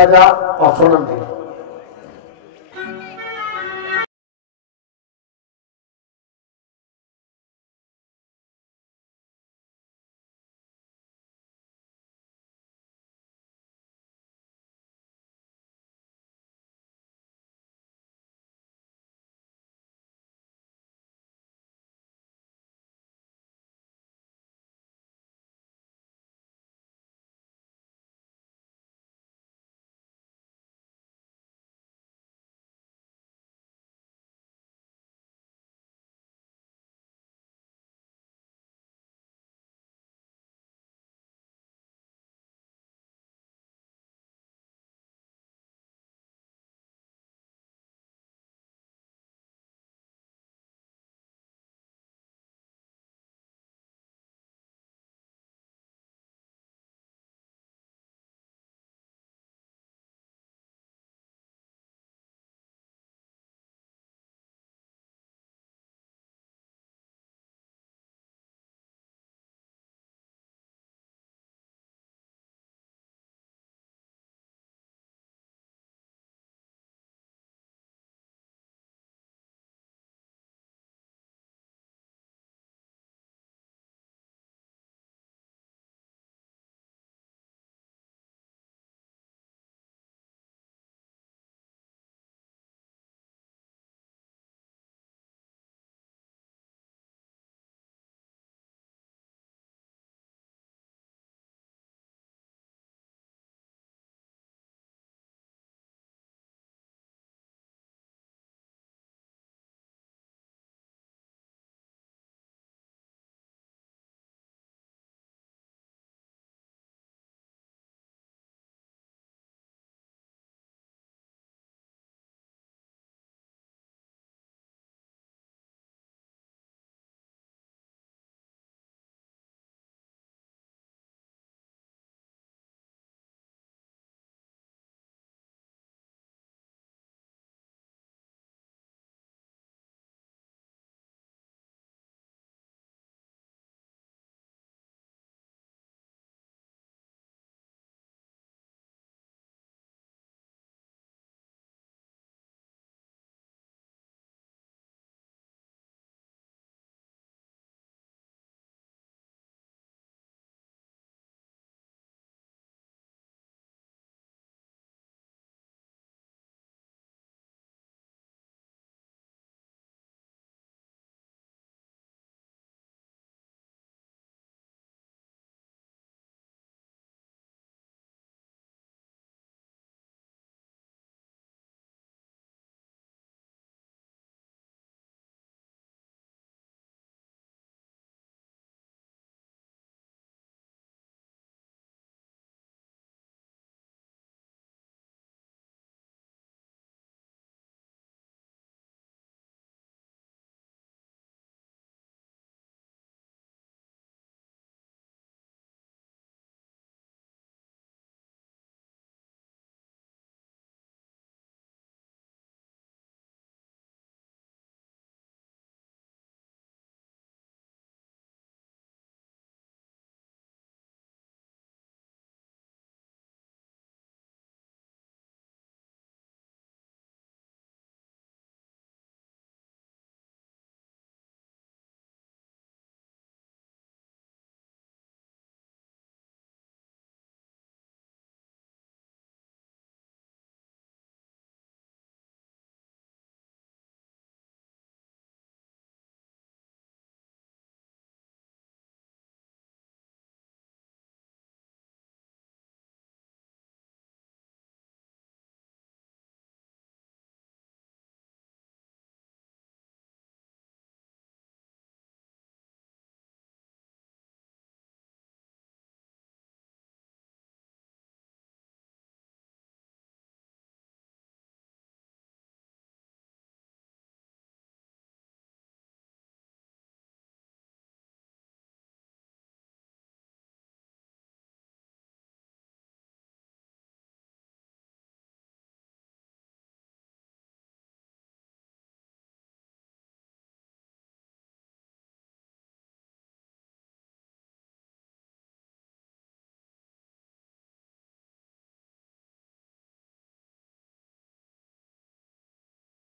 saja waktu nanti.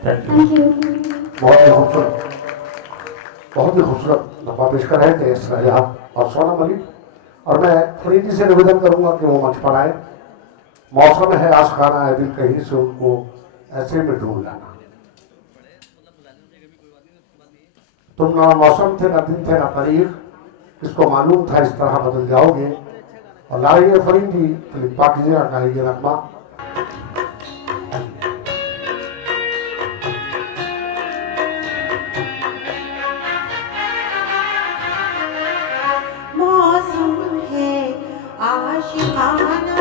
Thank you. बहुत ही खूबसूरत नफा पेशकर है तेज रजा और सोनम अली। और मैं फरीदी से निवेदन करूंगा कि वो मंच पर आए। मौसम है आशिकाना है दिल कहीं से उनको ऐसे में ढूंढ लाना। तुम ना मौसम थे ना दिन थे ना तारीख, किसको मालूम था इस तरह बदल जाओगे। और लाइए फरीदी पाकिज़ा का ये नगमा। मौसम है आशिकाना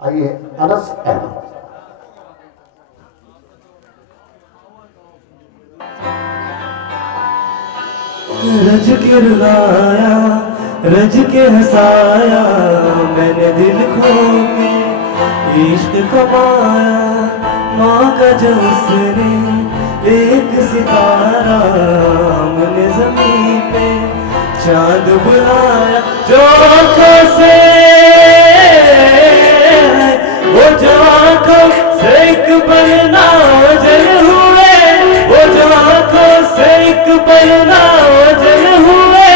आइए अनस अहमद। रज के रुलाया रज के हंसाया मैंने दिल खो के इश्क कमाया। माँ का जो उसने एक सितारा हमने जमीन पे चांद बुलाया। जो आँखों से वो जो आँखों से एक पल ना ओझल हुए, वो जो आँखों से एक पल ना ओझल हुए।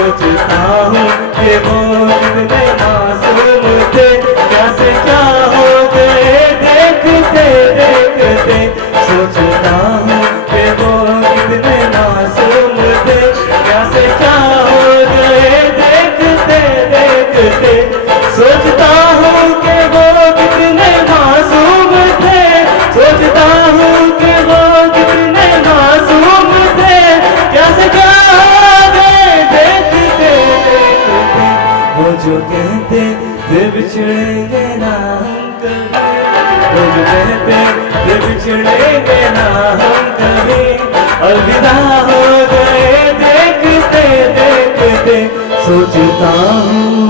सोचता हूँ कि वो कितने मासूम थे, क्या से क्या हो गए देखते देखते। सोचता हूँ कि वो कितने मासूम थे, क्या से क्या हो गए देखते देखते। सोचता हूँ कि वो कितने मासूम थे, सोचता हूँ कि वो कितने मासूम थे, क्या से क्या हो गए देखते देखते। वो जो कहते थे बिछड़ेंगे ना हम कभी, वो जो कहते थे बिछड़ेंगे ना हम कभी, अलविदा हो गए देखते देखते। सोचता हूँ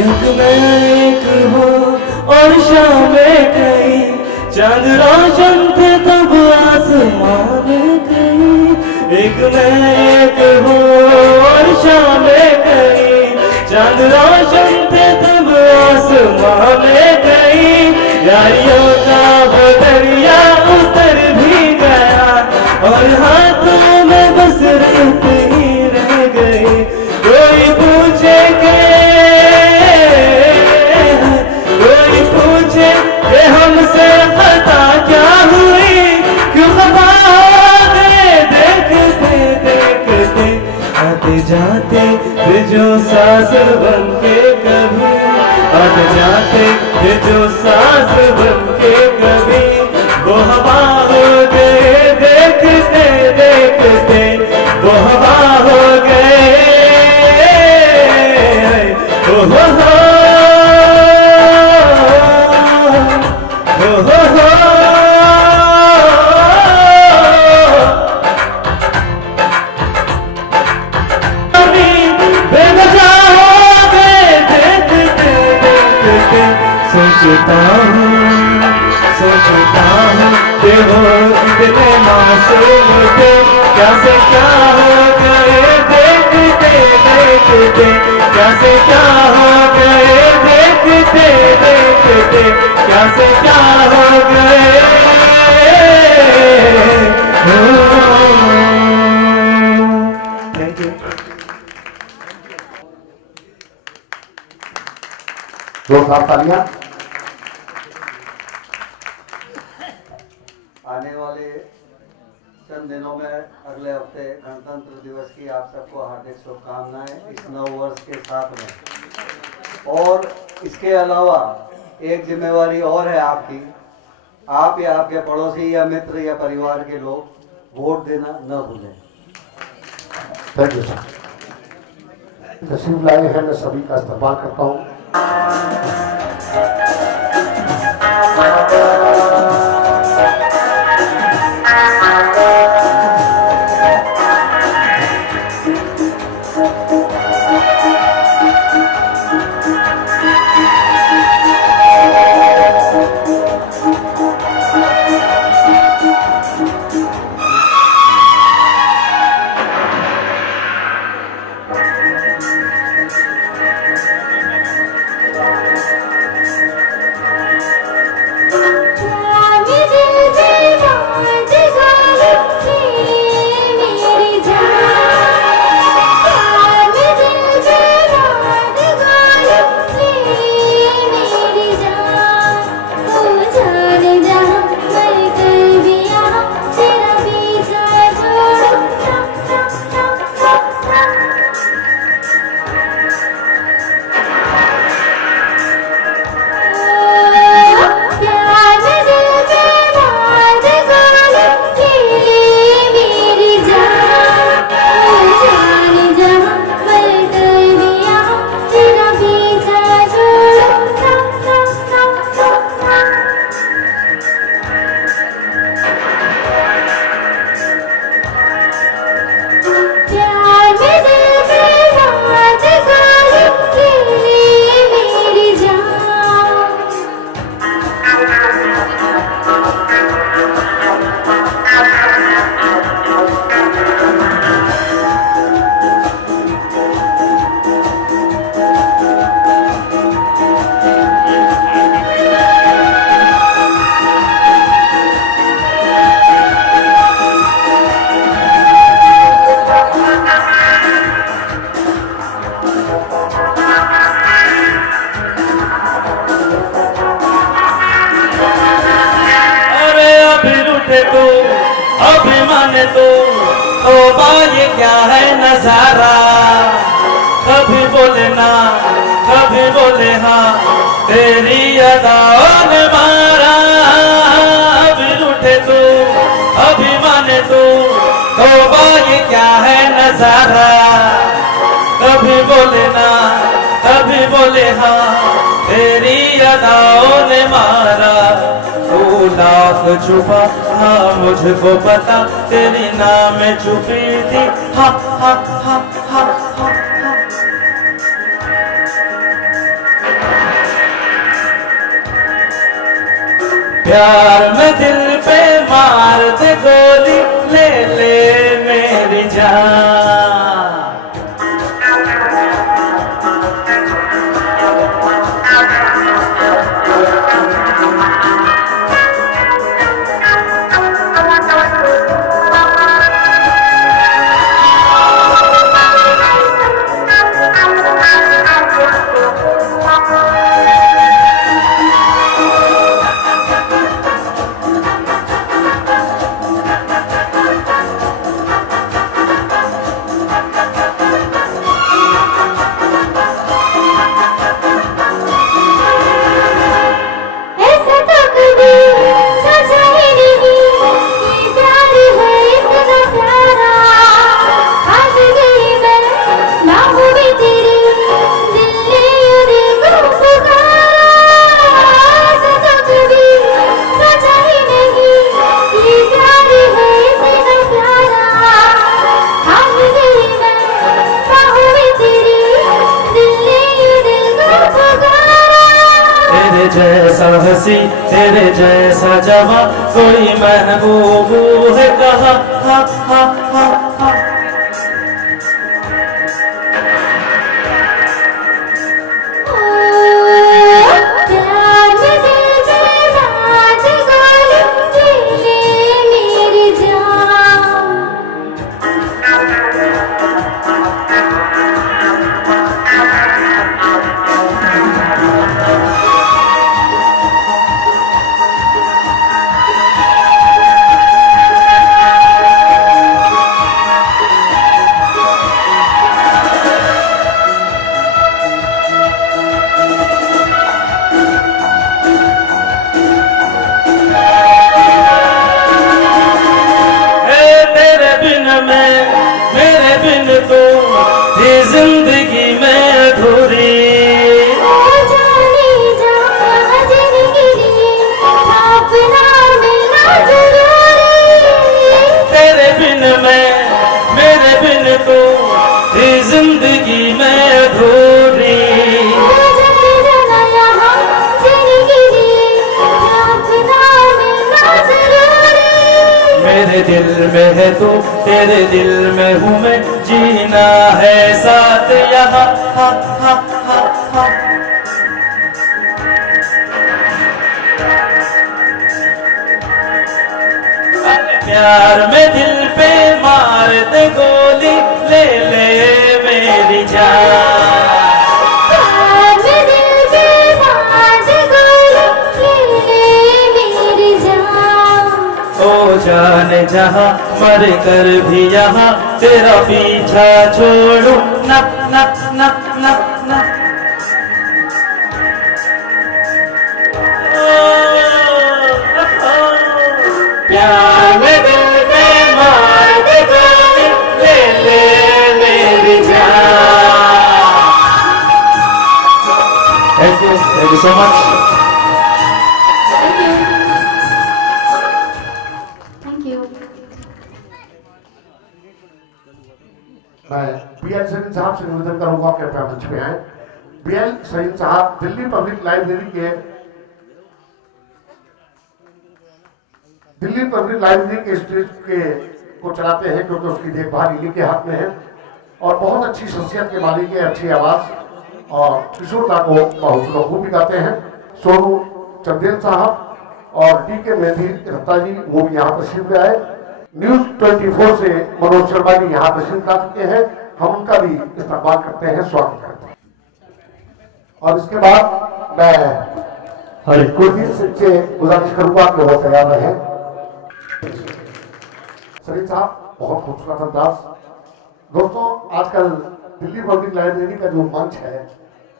एक मैं एक हो और शामें कहीं, चांद रोशन थे तब आसमां में कहीं। एक मैं एक हो और शामें कहीं, चांद रोशन थे तब आसमां में कहीं। यारियों का वो दरिया उतर भी गया और हाथों में बस रेत ही रह गई। कोई पूछे के हमसे खता क्या हुई, क्यों खफा हो गए देखते देखते। आते जाते थे जो सास बन के कभी, आते जाते थे जो सास बन के कभी, वो हवा हो गए देखते देखते। वो हवा हो गए सोचता हूँ कि वो कितने मासूम थे, क्या से क्या हो गए देखते देखते। क्या से क्या हो गए देखते देखते, क्या से क्या हो गए। Thank you. जोरदार तालियां। आने वाले चंद दिनों में अगले हफ्ते गणतंत्र दिवस की आप सबको हार्दिक शुभकामनाएं इस नव वर्ष के साथ में। और इसके अलावा एक जिम्मेवारी और है आपकी, आप या आपके पड़ोसी या मित्र या परिवार के लोग वोट देना न भूलें। Thank you sir. तशरीफ लाए हैं, मैं सभी का इस्तेमाल करता हूँ। अभिमान तो ये क्या है नजारा, कभी बोले ना कभी बोले हाँ, तेरी अदाओं ने मारा। अभी रूठे तू अभी माने तू, ये क्या है नजारा, कभी बोले ना कभी बोले हाँ, तेरी अदाओं ने मारा। तू लाख छुपा हाँ मुझको पता, तेरी नाम छुपी थी हा हा हा हा हा हा। प्यार में दिल पे मार दे गोली, ले ले मेरी जान। हंसी तेरे जैसा जवां कोई महबूब है कहा हा हा हा हा। मेरे बिन तो ये जिंदगी में अधूरी, तेरे बिन मेरे बिन तो ये जिंदगी में अधूरी। मेरे दिल में है तू तेरे दिल में हूँ मैं, जीना है साथ यहाँ हा हा हा हा। प्यार में दिल पे मार दे गोली, ले ले मेरी जान। जाने जहाँ मर कर भी यहाँ तेरा पीछा छोड़ू ना ना ना ना ना। प्यार में दिल में मार दे गोली, ले ले मेरी जान। Thank you so much. मैं BL सरीन साहब से निवेदन करूंगा कि अपने मंच पे आए। BL सरीन साहब दिल्ली पब्लिक लाइब्रेरी के स्टेज के को चलाते हैं, क्योंकि उसकी देखभाल इन्हीं के हाथ में है और बहुत अच्छी शख्सियत के मालिक है, अच्छी आवाज़ और किशोरता को बहुत खूबी गाते हैं। सोनू चंदेल साहब और DK मेहंदी रत्ता जी वो भी यहाँ तशरीफ ले आए। न्यूज़ 24 से मनोज शर्मा जी यहाँ तशरीफ ला चुके हैं, हम उनका भी इस्तेमाल करते हैं, स्वागत करते हैं। और इसके बाद मैं कुलदीप सिंह से गुजारिश करूंगा कि वो तैयार रहे। सलीम साहब बहुत खूबसूरत अंदाज। दोस्तों आजकल दिल्ली पब्लिक लाइब्रेरी का जो मंच है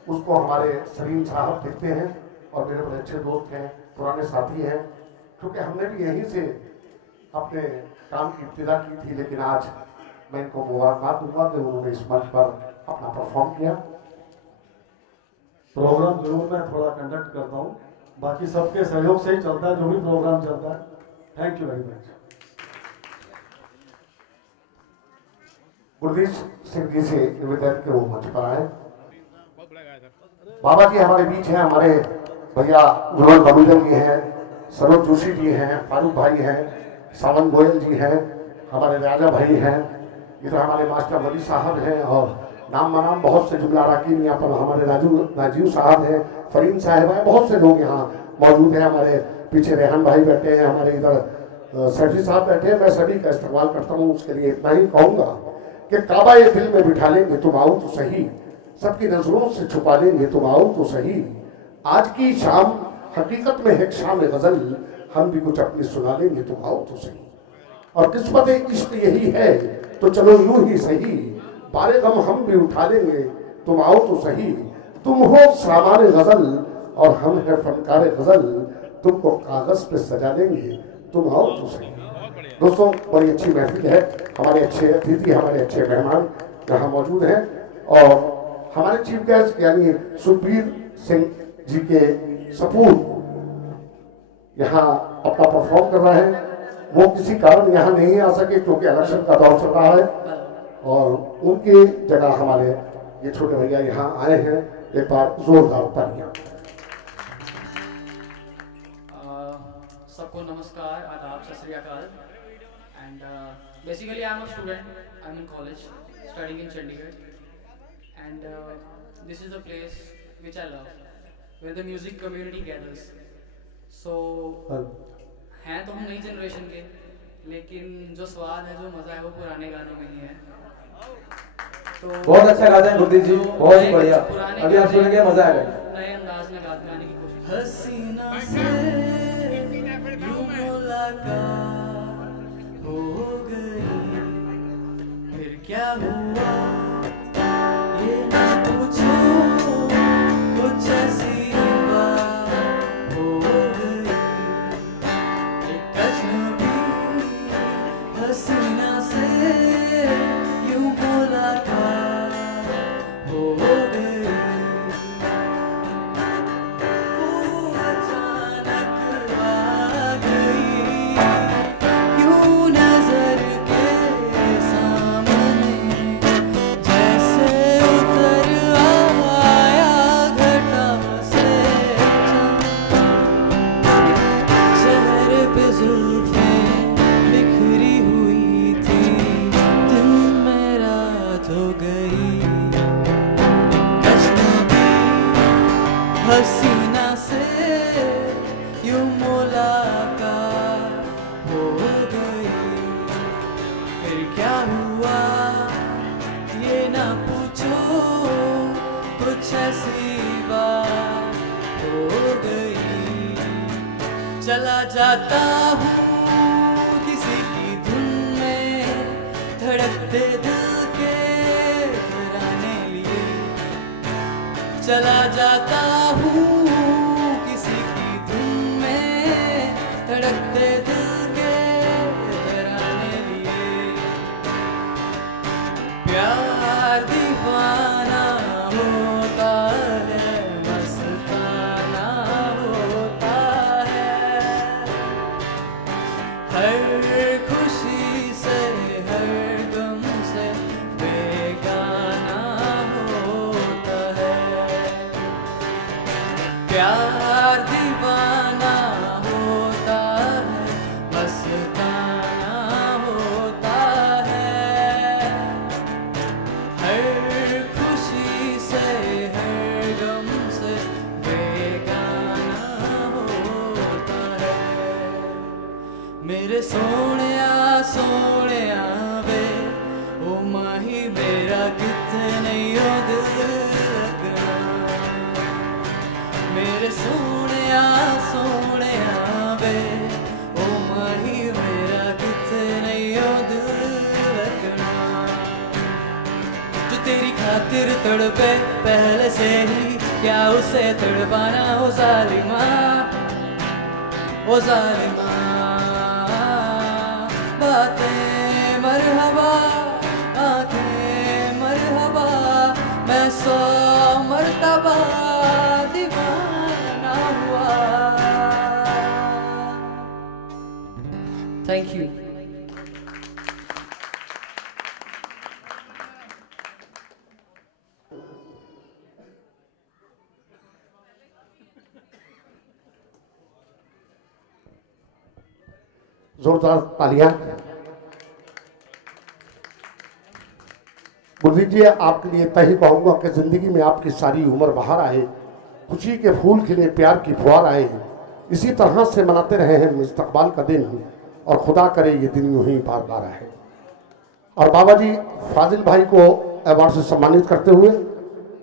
उसको हमारे सलीम साहब देखते हैं और मेरे बड़े अच्छे दोस्त हैं, पुराने साथी हैं, क्योंकि हमने भी यहीं से अपने काम की इब्तिदा की थी। लेकिन आज मैं इनको मुबारकबाद दूंगा कि उन्होंने इस मंच पर अपना परफॉर्म किया। प्रोग्राम जरूर मैं थोड़ा कंडक्ट करता हूँ, बाकी सबके सहयोग से ही चलता है जो भी प्रोग्राम चलता है। Thank you very much. Gurdeep Singh ji से निवेदन के वो मंच पर आए। बाबा जी हमारे बीच हैं, हमारे भैया गुरु बबीदल जी हैं, सरोज जोशी जी हैं, फारूक भाई हैं, सावन गोयल जी हैं, हमारे राजा भाई हैं, इधर हमारे मास्टर वली साहब हैं और नाम मनाम बहुत से जुमला राकीन यहाँ पर हमारे राजीव साहब हैं, फरीन साहब हैं, बहुत से लोग यहाँ मौजूद हैं। हमारे पीछे रेहान भाई बैठे हैं, हमारे इधर सैफी साहब बैठे हैं। मैं सभी का इस्तेमाल करता हूँ, उसके लिए इतना ही कहूँगा कि काबा ये दिल में बिठा लेंगे तुम आओ तो सही, सबकी नजरों से छुपा लेंगे तुम आओ तो सही। आज की शाम हकीकत में है शाम गजल, हम भी कुछ अपनी सुना लेंगे तुम आओ तो सही। और किस्मत इश्क यही है तो चलो यूं ही सही, बारे गम हम भी उठा लेंगे तुम आओ तो सही। तुम हो सामारे गजल और हम है फनकारे गजल, तुमको कागज पे सजा लेंगे तुम आओ तो सही। दोस्तों बड़ी अच्छी महफिल है, हमारे अच्छे अतिथि, हमारे अच्छे मेहमान यहाँ मौजूद हैं और हमारे चीफ गेस्ट यानी सुखबीर सिंह जी के सपूत यहाँ अपना परफॉर्म कर रहे हैं। वो किसी कारण यहाँ नहीं आ सके क्योंकि इलेक्शन का दौर चल रहा है और उनकी जगह हमारे ये छोटे भैया यहाँ आए हैं। एक बार जोरदार तालियां। सबको नमस्कार, आदाब, सत श्री अकाल। And basically I am a student, I am in college studying in Chandigarh and this is the place which I love, where the music community gathers. So हैं तो हम नई जनरेशन के, लेकिन जो स्वाद है, जो मज़ा है वो पुराने गानों में ही है। तो बहुत अच्छा गाते हैं गुरदीप जी, बहुत ही बढ़िया। अभी आप सुनेंगे, मजा आएगा। नए अंदाज में गाने की कोशिश। हसीना से यूं मुलाकात हो गई, फिर क्या हुआ ये ना पूछो, कुछ ऐसी बात हो गई। एक अजनबी हसीना से यूं मुलाकात हो गई, वो अचानक आ गई, यूं नजर के सामने जैसे उतर आया घटा से चेहरे पे जुल्फें बिखरी हुई थी, दिल में रात हो गई। अजनबी हसीना से यूं मुलाकात हो गई, फिर क्या हुआ ये ना पूछो, कुछ ऐसी बात हो गई। चला जाता हूँ किसी की धुन में, धड़कते दिल के तराने लिए। चला जाता हूँ किसी की धुन में, धड़कते दिल के तराने लिए। प्यार दीवाना होता है, मस्ताना होता है, हर खुशी से हर गम से बेगाना होता है। प्यार दीवाना होता है, मस्ताना होता है, हर खुशी से हर गम से बेगाना होता है। मेरे सोनिया सोनिया वे ओ माही मेरा कितने यो दिल लगना। मेरे सोनिया सोनिया वे ओ माही मेरा कितने यो खातिर तड़पे पहले से ही, क्या उसे तड़पाना ओ जालिमा, ओ जालिमा। बातें मरहबा, आंखें मरहबा, मैं 100 मर्तबा दीवाना हुआ। Thank you. जोरदार तालियां। गुरदीप जी, आपके लिए इतना ही कहूँगा कि ज़िंदगी में आपकी सारी उम्र बाहर आए, खुशी के फूल खिले, प्यार की फुहार आए, इसी तरह से मनाते रहे हैं मुस्तकबाल का दिन, और खुदा करे ये दिन यूं ही बार बार आए। और बाबा जी फाजिल भाई को अवार्ड से सम्मानित करते हुए,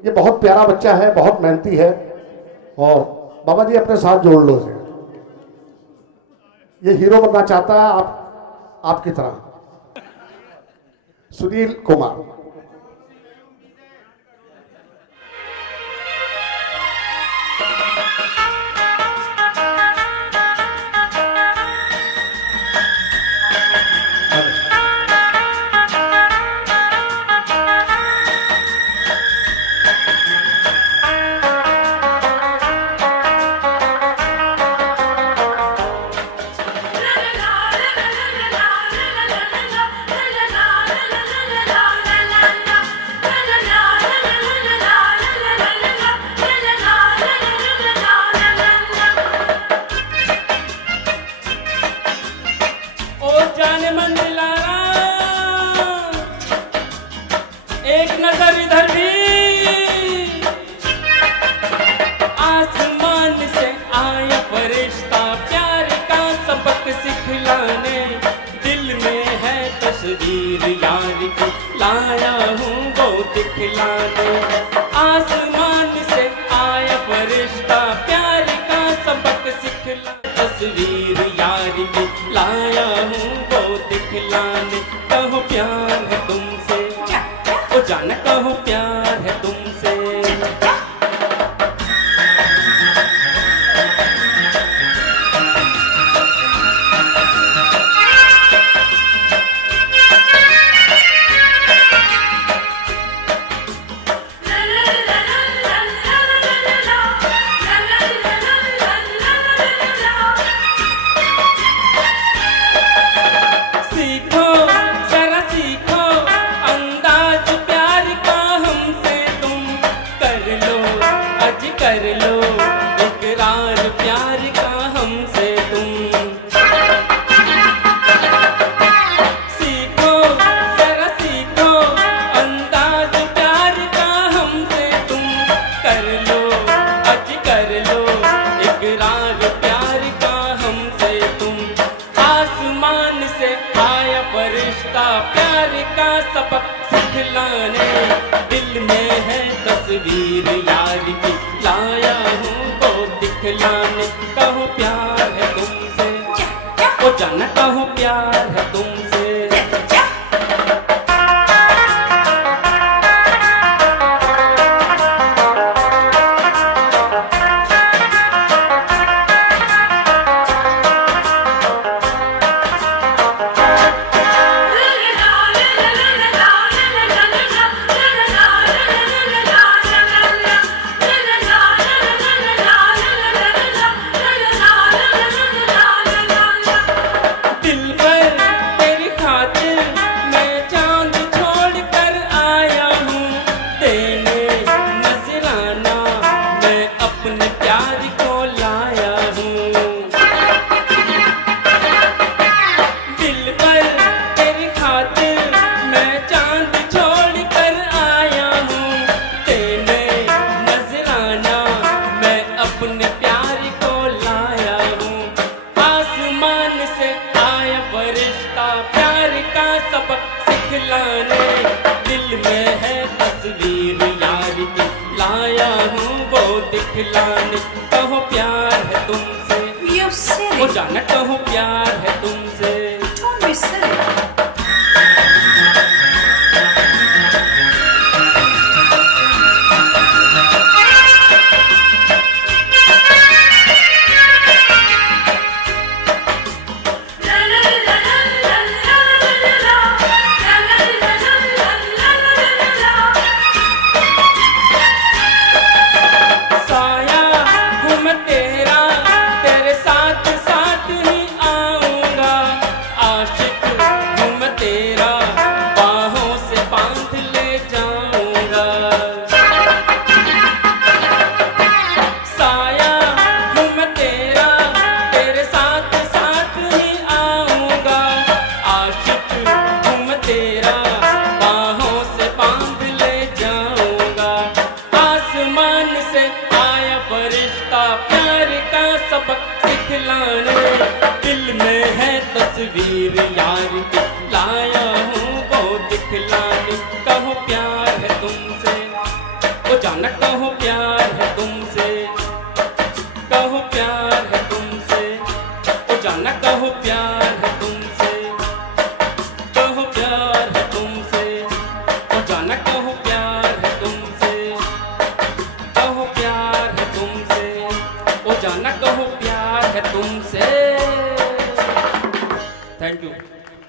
ये बहुत प्यारा बच्चा है, बहुत मेहनती है, और बाबा जी अपने साथ जोड़ लो इसे। ये हीरो बनना चाहता है आपकी तरह। सुनील कुमार। लाया हूँ वो दिखलाने, आसमान से आया फरिश्ता प्यार का सबक सिखला। तस्वीर यार की लाया हूँ वो दिखलाने, कहो प्यार है तुमसे, ओ जान कहो प्यार है तुमसे। कर लो इकरार प्यार का हमसे तुम, सीखो जरा सीखो अंदाज प्यार का हमसे तुम, कर लो आज कर लो इकरार प्यार का हमसे तुम। आसमान से आया फरिश्ता प्यार का सबक सिखलाने, दिल में है तस्वीर यार की लाया हूँ वो दिखलाने, कहो प्यार है तुमसे, ओ जाना कहो प्यार है तुमसे। दिखलाने, कहो प्यार है तुमसे, वो जाना कहो प्यार है तुमसे। Don't be silly.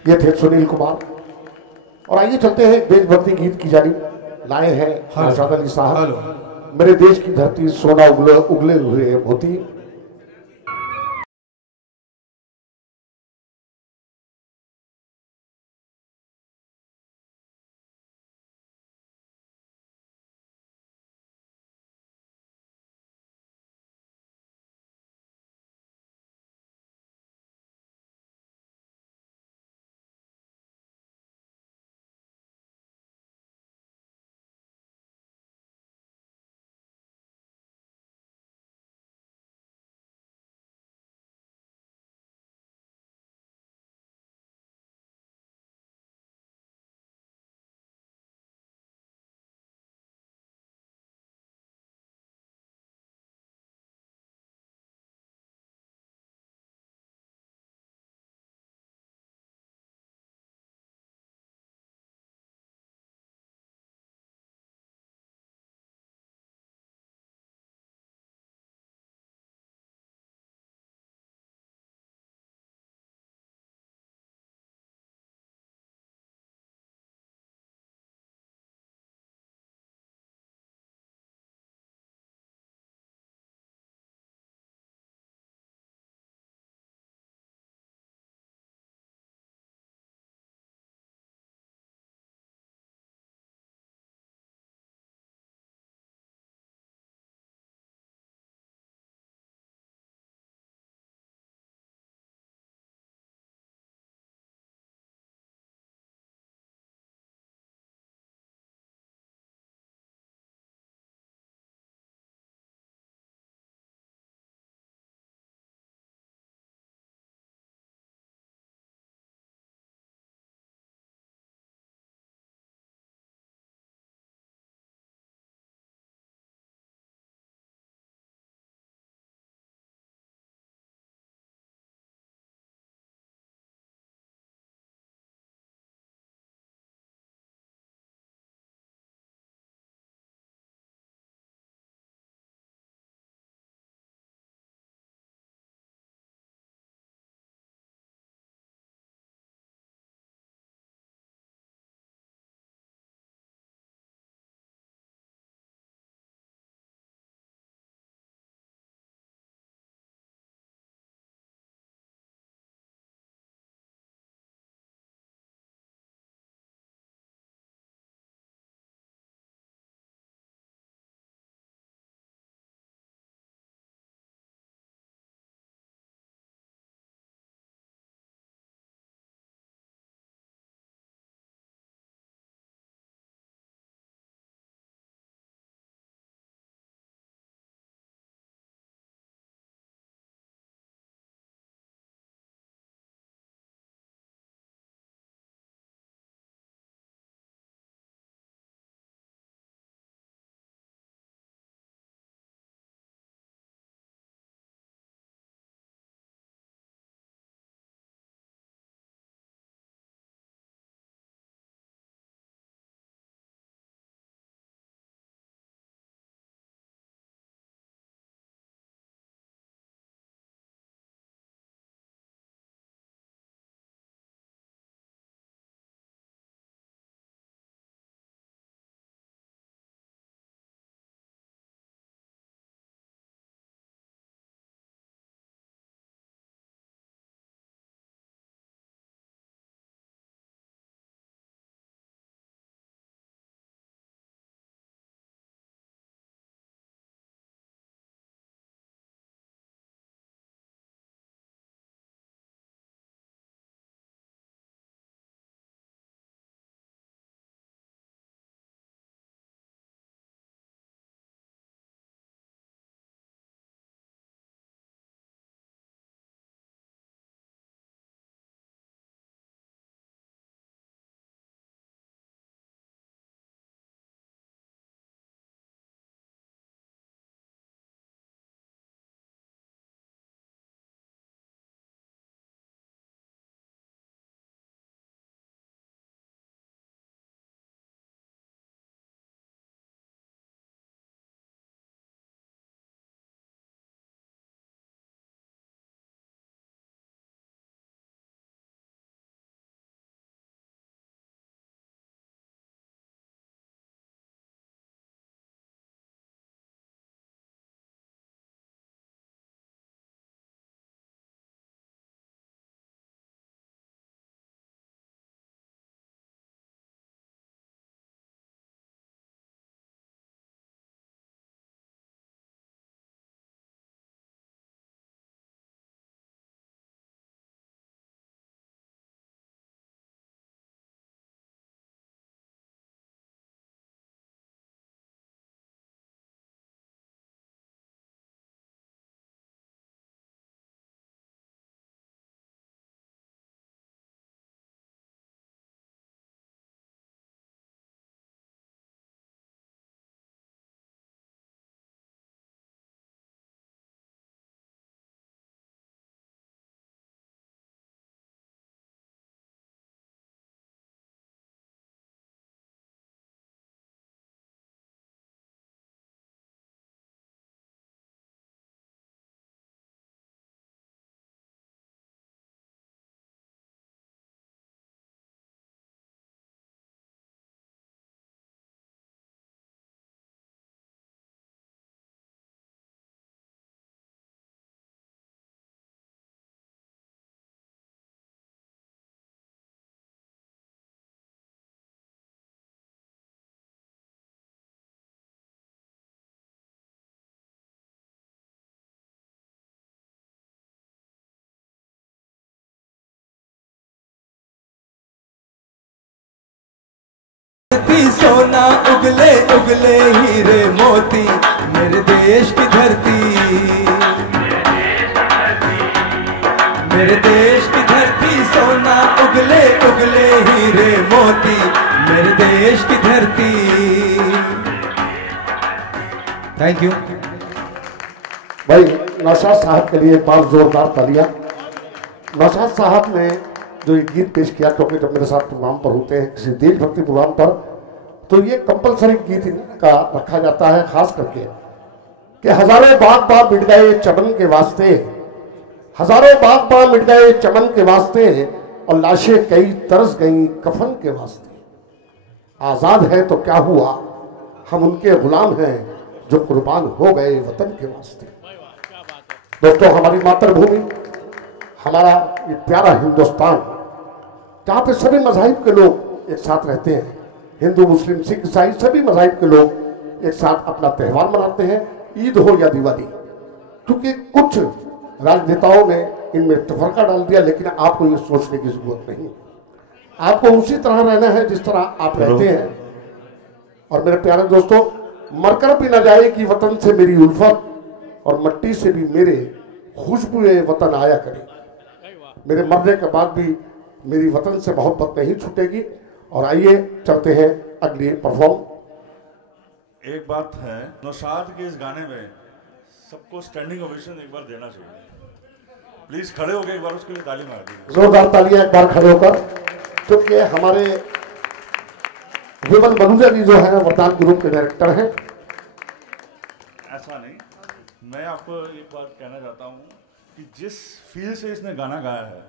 ये थे सुनील कुमार। और आइए चलते हैं देशभक्ति गीत की जानी। लाए हैं नौशाद अली साहब, मेरे देश की धरती सोना उगले हुए मोती। सोना उगले उगले हीरे मोती मेरे देश की धरती, मेरे देश की धरती सोना उगले उगले हीरे मोती मेरे देश की धरती। थैंक यू भाई। नौशाद साहब के लिए एक बार जोरदार तालियां। नौशाद साहब ने जो ये गीत पेश किया, क्योंकि जब मेरे साथ प्रोग्राम पर होते हैं किसी देशभक्ति प्रोग्राम पर, तो ये कंपलसरी गीत इनका रखा जाता है, खास करके कि हजारों बाग बाग मिट गए चमन के वास्ते, हजारों बाग बाग मिट गए चमन के वास्ते, और लाशें कई तरस गई कफन के वास्ते। आजाद है तो क्या हुआ, हम उनके गुलाम हैं जो कुर्बान हो गए वतन के वास्ते। दोस्तों, हमारी मातृभूमि, हमारा ये प्यारा हिंदुस्तान, जहाँ पे सभी मज़ाहिब के लोग एक साथ रहते हैं, हिंदू मुस्लिम सिख ईसाई सभी मज़ाहिब के लोग एक साथ अपना त्यौहार मनाते हैं, ईद हो या दिवाली। क्योंकि कुछ राजनेताओं ने इनमें तफरका डाल दिया, लेकिन आपको ये सोचने की जरूरत नहीं, आपको उसी तरह रहना है जिस तरह आप रहते हैं। और मेरे प्यारे दोस्तों, मरकर भी न जाए कि वतन से मेरी उल्फत, और मट्टी से भी मेरे खुशबुए वतन आया करे। मेरे मरने के बाद भी मेरी वतन से मोहब्बत नहीं छूटेगी। और आइए चलते हैं अगली परफॉर्म। एक बात है, नौशाद के इस गाने में सबको स्टैंडिंग ओवेशन एक बार देना चाहिए। प्लीज खड़े हो गए एक बार उसके लिए ताली मार दीजिए, जोरदार तालियां एक बार खड़े होकर, क्योंकि हमारे विमल बलूजा जी जो है वरदान ग्रुप के डायरेक्टर हैं। ऐसा नहीं, मैं आपको एक बात कहना चाहता हूँ कि जिस फील से इसने गाना गाया है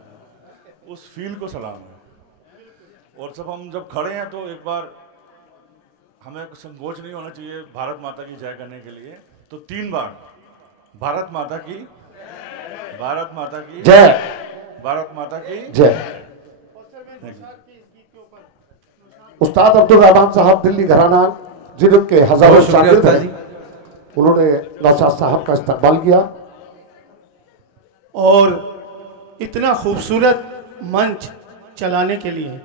उस फील को सलाम है। और जब खड़े हैं तो एक बार हमें संकोच नहीं होना चाहिए भारत माता की जय करने के लिए। तो 3 बार भारत माता की, भारत माता की जय, भारत माता की जय। उस्ताद अब्दुल रहमान साहब दिल्ली घराना जिनके हजारों शागिर्द हैं, उन्होंने नौशाद साहब का इस्तकबाल किया। और इतना खूबसूरत मंच चलाने के लिए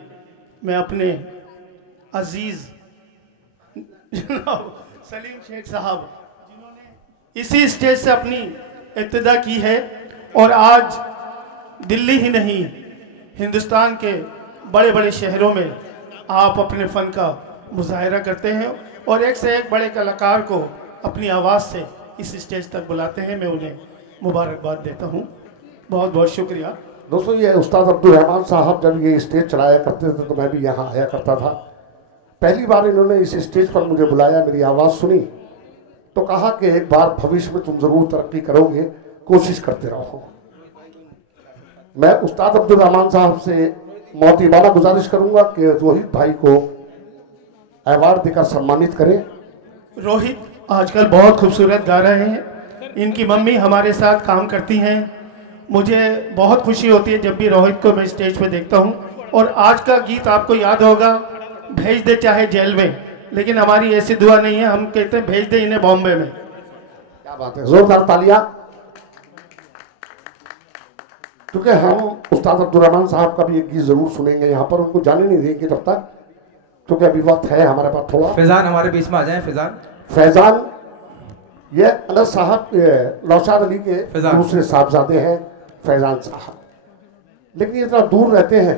मैं अपने अजीज जनाब सलीम शेख साहब, जिन्होंने इसी स्टेज से अपनी इब्तिदा की है, और आज दिल्ली ही नहीं हिंदुस्तान के बड़े बड़े शहरों में आप अपने फ़न का मुजाहरा करते हैं, और एक से एक बड़े कलाकार को अपनी आवाज़ से इस स्टेज तक बुलाते हैं। मैं उन्हें मुबारकबाद देता हूँ, बहुत बहुत शुक्रिया। दोस्तों, ये उस्ताद अब्दुल रहमान साहब जब ये स्टेज चलाया करते थे तो मैं भी यहाँ आया करता था। पहली बार इन्होंने इस स्टेज पर मुझे बुलाया, मेरी आवाज़ सुनी तो कहा कि एक बार भविष्य में तुम ज़रूर तरक्की करोगे, कोशिश करते रहो। मैं उस्ताद अब्दुल रहमान साहब से मोहतिबाना गुजारिश करूँगा कि रोहित भाई को अवार्ड देकर सम्मानित करें। रोहित आजकल बहुत खूबसूरत गा रहे हैं, इनकी मम्मी हमारे साथ काम करती हैं। मुझे बहुत खुशी होती है जब भी रोहित को मैं स्टेज पे देखता हूँ। और आज का गीत आपको याद होगा, भेज दे चाहे जेल में, लेकिन हमारी ऐसी दुआ नहीं है, हम कहते हैं भेज दे इन्हें बॉम्बे में। क्या बात है, जोरदार तालियां। क्योंकि हम उस्ताद अब्दुल रहमान साहब का भी एक गीत जरूर सुनेंगे यहाँ पर, उनको जाने नहीं देंगे जब तक, क्योंकि अभी वक्त है हमारे पास थोड़ा। फैजान हमारे बीच में आ जाए। फैजान ये अनस साहब नौशाद अली के दूसरे साहबजादे हैं, फैजान साहब, लेकिन इतना दूर रहते हैं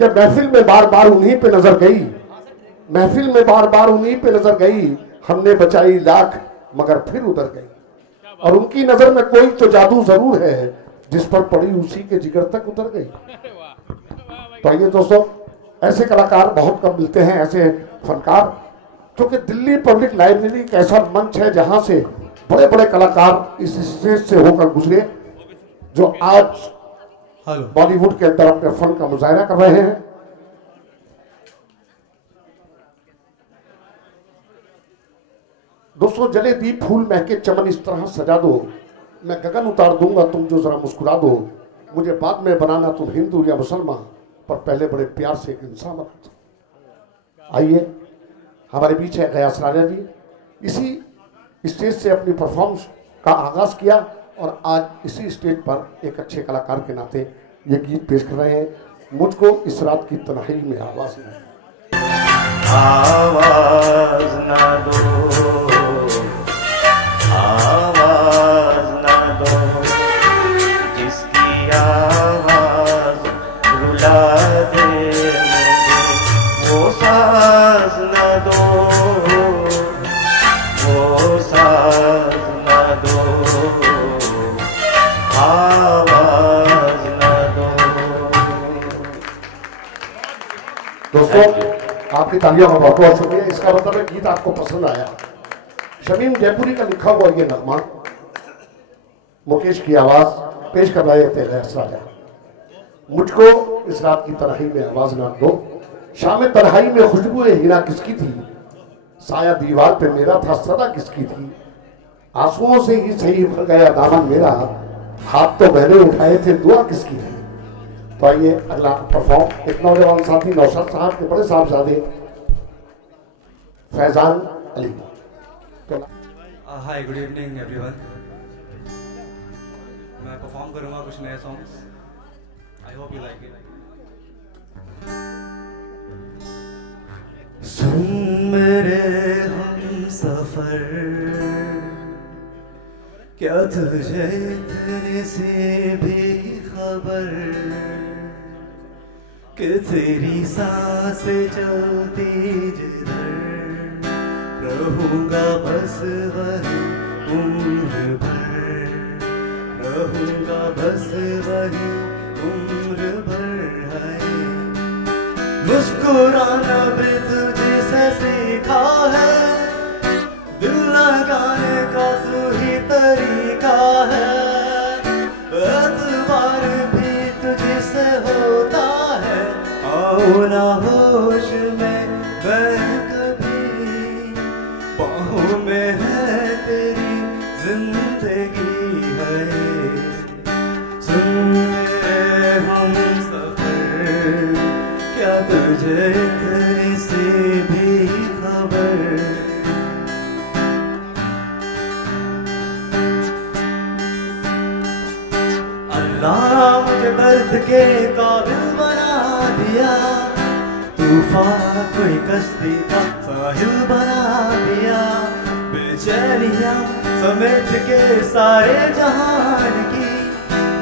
कि महफिल में बार बार उन्हीं पे नजर गई, महफिल में बार बार उन्हीं पे नजर गई, हमने बचाई लाख मगर फिर उधर गई। और उनकी नजर में कोई तो जादू जरूर है, जिस पर पड़ी उसी के जिगर तक उतर गई। तो आइए दोस्तों, ऐसे कलाकार बहुत कम मिलते हैं, ऐसे फनकार, क्योंकि दिल्ली पब्लिक लाइब्रेरी एक ऐसा मंच है जहां से बड़े बड़े कलाकार इस स्टेज से होकर गुजरे, जो आज बॉलीवुड के अंदर अपने फन का मुजाहरा कर रहे हैं। दोस्तों, जले दीप फूल महके चमन इस तरह सजा दो, मैं गगन उतार दूंगा तुम जो जरा मुस्कुरा दो, मुझे बाद में बनाना तुम हिंदू या मुसलमान, पर पहले बड़े प्यार से एक इंसान बना दो। आइए, हमारे बीच है गयास राजा जी, इसी स्टेज से अपनी परफॉर्मेंस का आगाज किया और आज इसी स्टेज पर एक अच्छे कलाकार के नाते ये गीत पेश कर रहे हैं, मुझको इस रात की तन्हाई में आवाज में। आवाज ना दो, आवाज ना दो, जिसकी आवाज रुला दे मुझे, वो साज ना दो, वो साज ना दो, आवाज ना दो। दोस्तों आपकी तालियों का बहुत बहुत शुक्रिया। इसका मतलब है गीत आपको पसंद आया। शमीम जयपुरी का लिखा हुआ ये नगमा मुकेश की आवाज पेश कर रहे थे गैस राजा। मुझको इस रात की तन्हाई में आवाज ना दो, शाम तन्हाई में खुशबू हीना किसकी थी, साया दीवार पे मेरा था सदा किसकी थी, आंसुओं से ही सही भर गया दामन मेरा, हाथ तो मैंने उठाए थे दुआ किसकी थी। तो आइए अगला परफॉर्म एक नौजवान साथी नौशाद साहब के बड़े साहबजादे Faizan Ali. Hi good evening everyone. मैं परफॉर्म करूंगा कुछ नए songs. I hope you like it. सुन मेरे हम सफर, क्या तुझे इतने से भी खबर कि तेरी सांसें चलती जिधर, रहूंगा बस वही उम्र भर, रहूंगा बस वही उम्र भर। है मुस्कुराना भी तुझे से सीखा है, दिल लगाने का तू ही तरीका है, एतबार भी तुझे से होता है। आओ ना होश में मैं कभी, बाहों में है तेरी जिंदगी है। सुन मेरे हम सफर, क्या तुझे इतनी सी भी खबर। अल्लाह मुझे दर्द के काबिल बना दिया, तूफान कोई कश्ती का साहिल बना दिया, बेचैनियां समेट के सारे जहान की,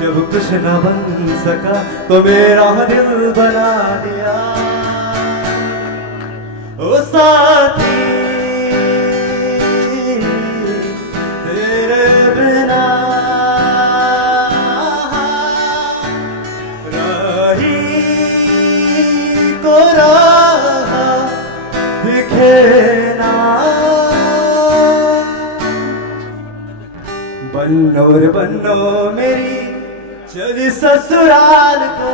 जब कुछ न बन सका तो मेरा दिल बना दिया। ओ साथी तेरे बिना बन्नो रे बन्नो मेरी चली ससुराल को,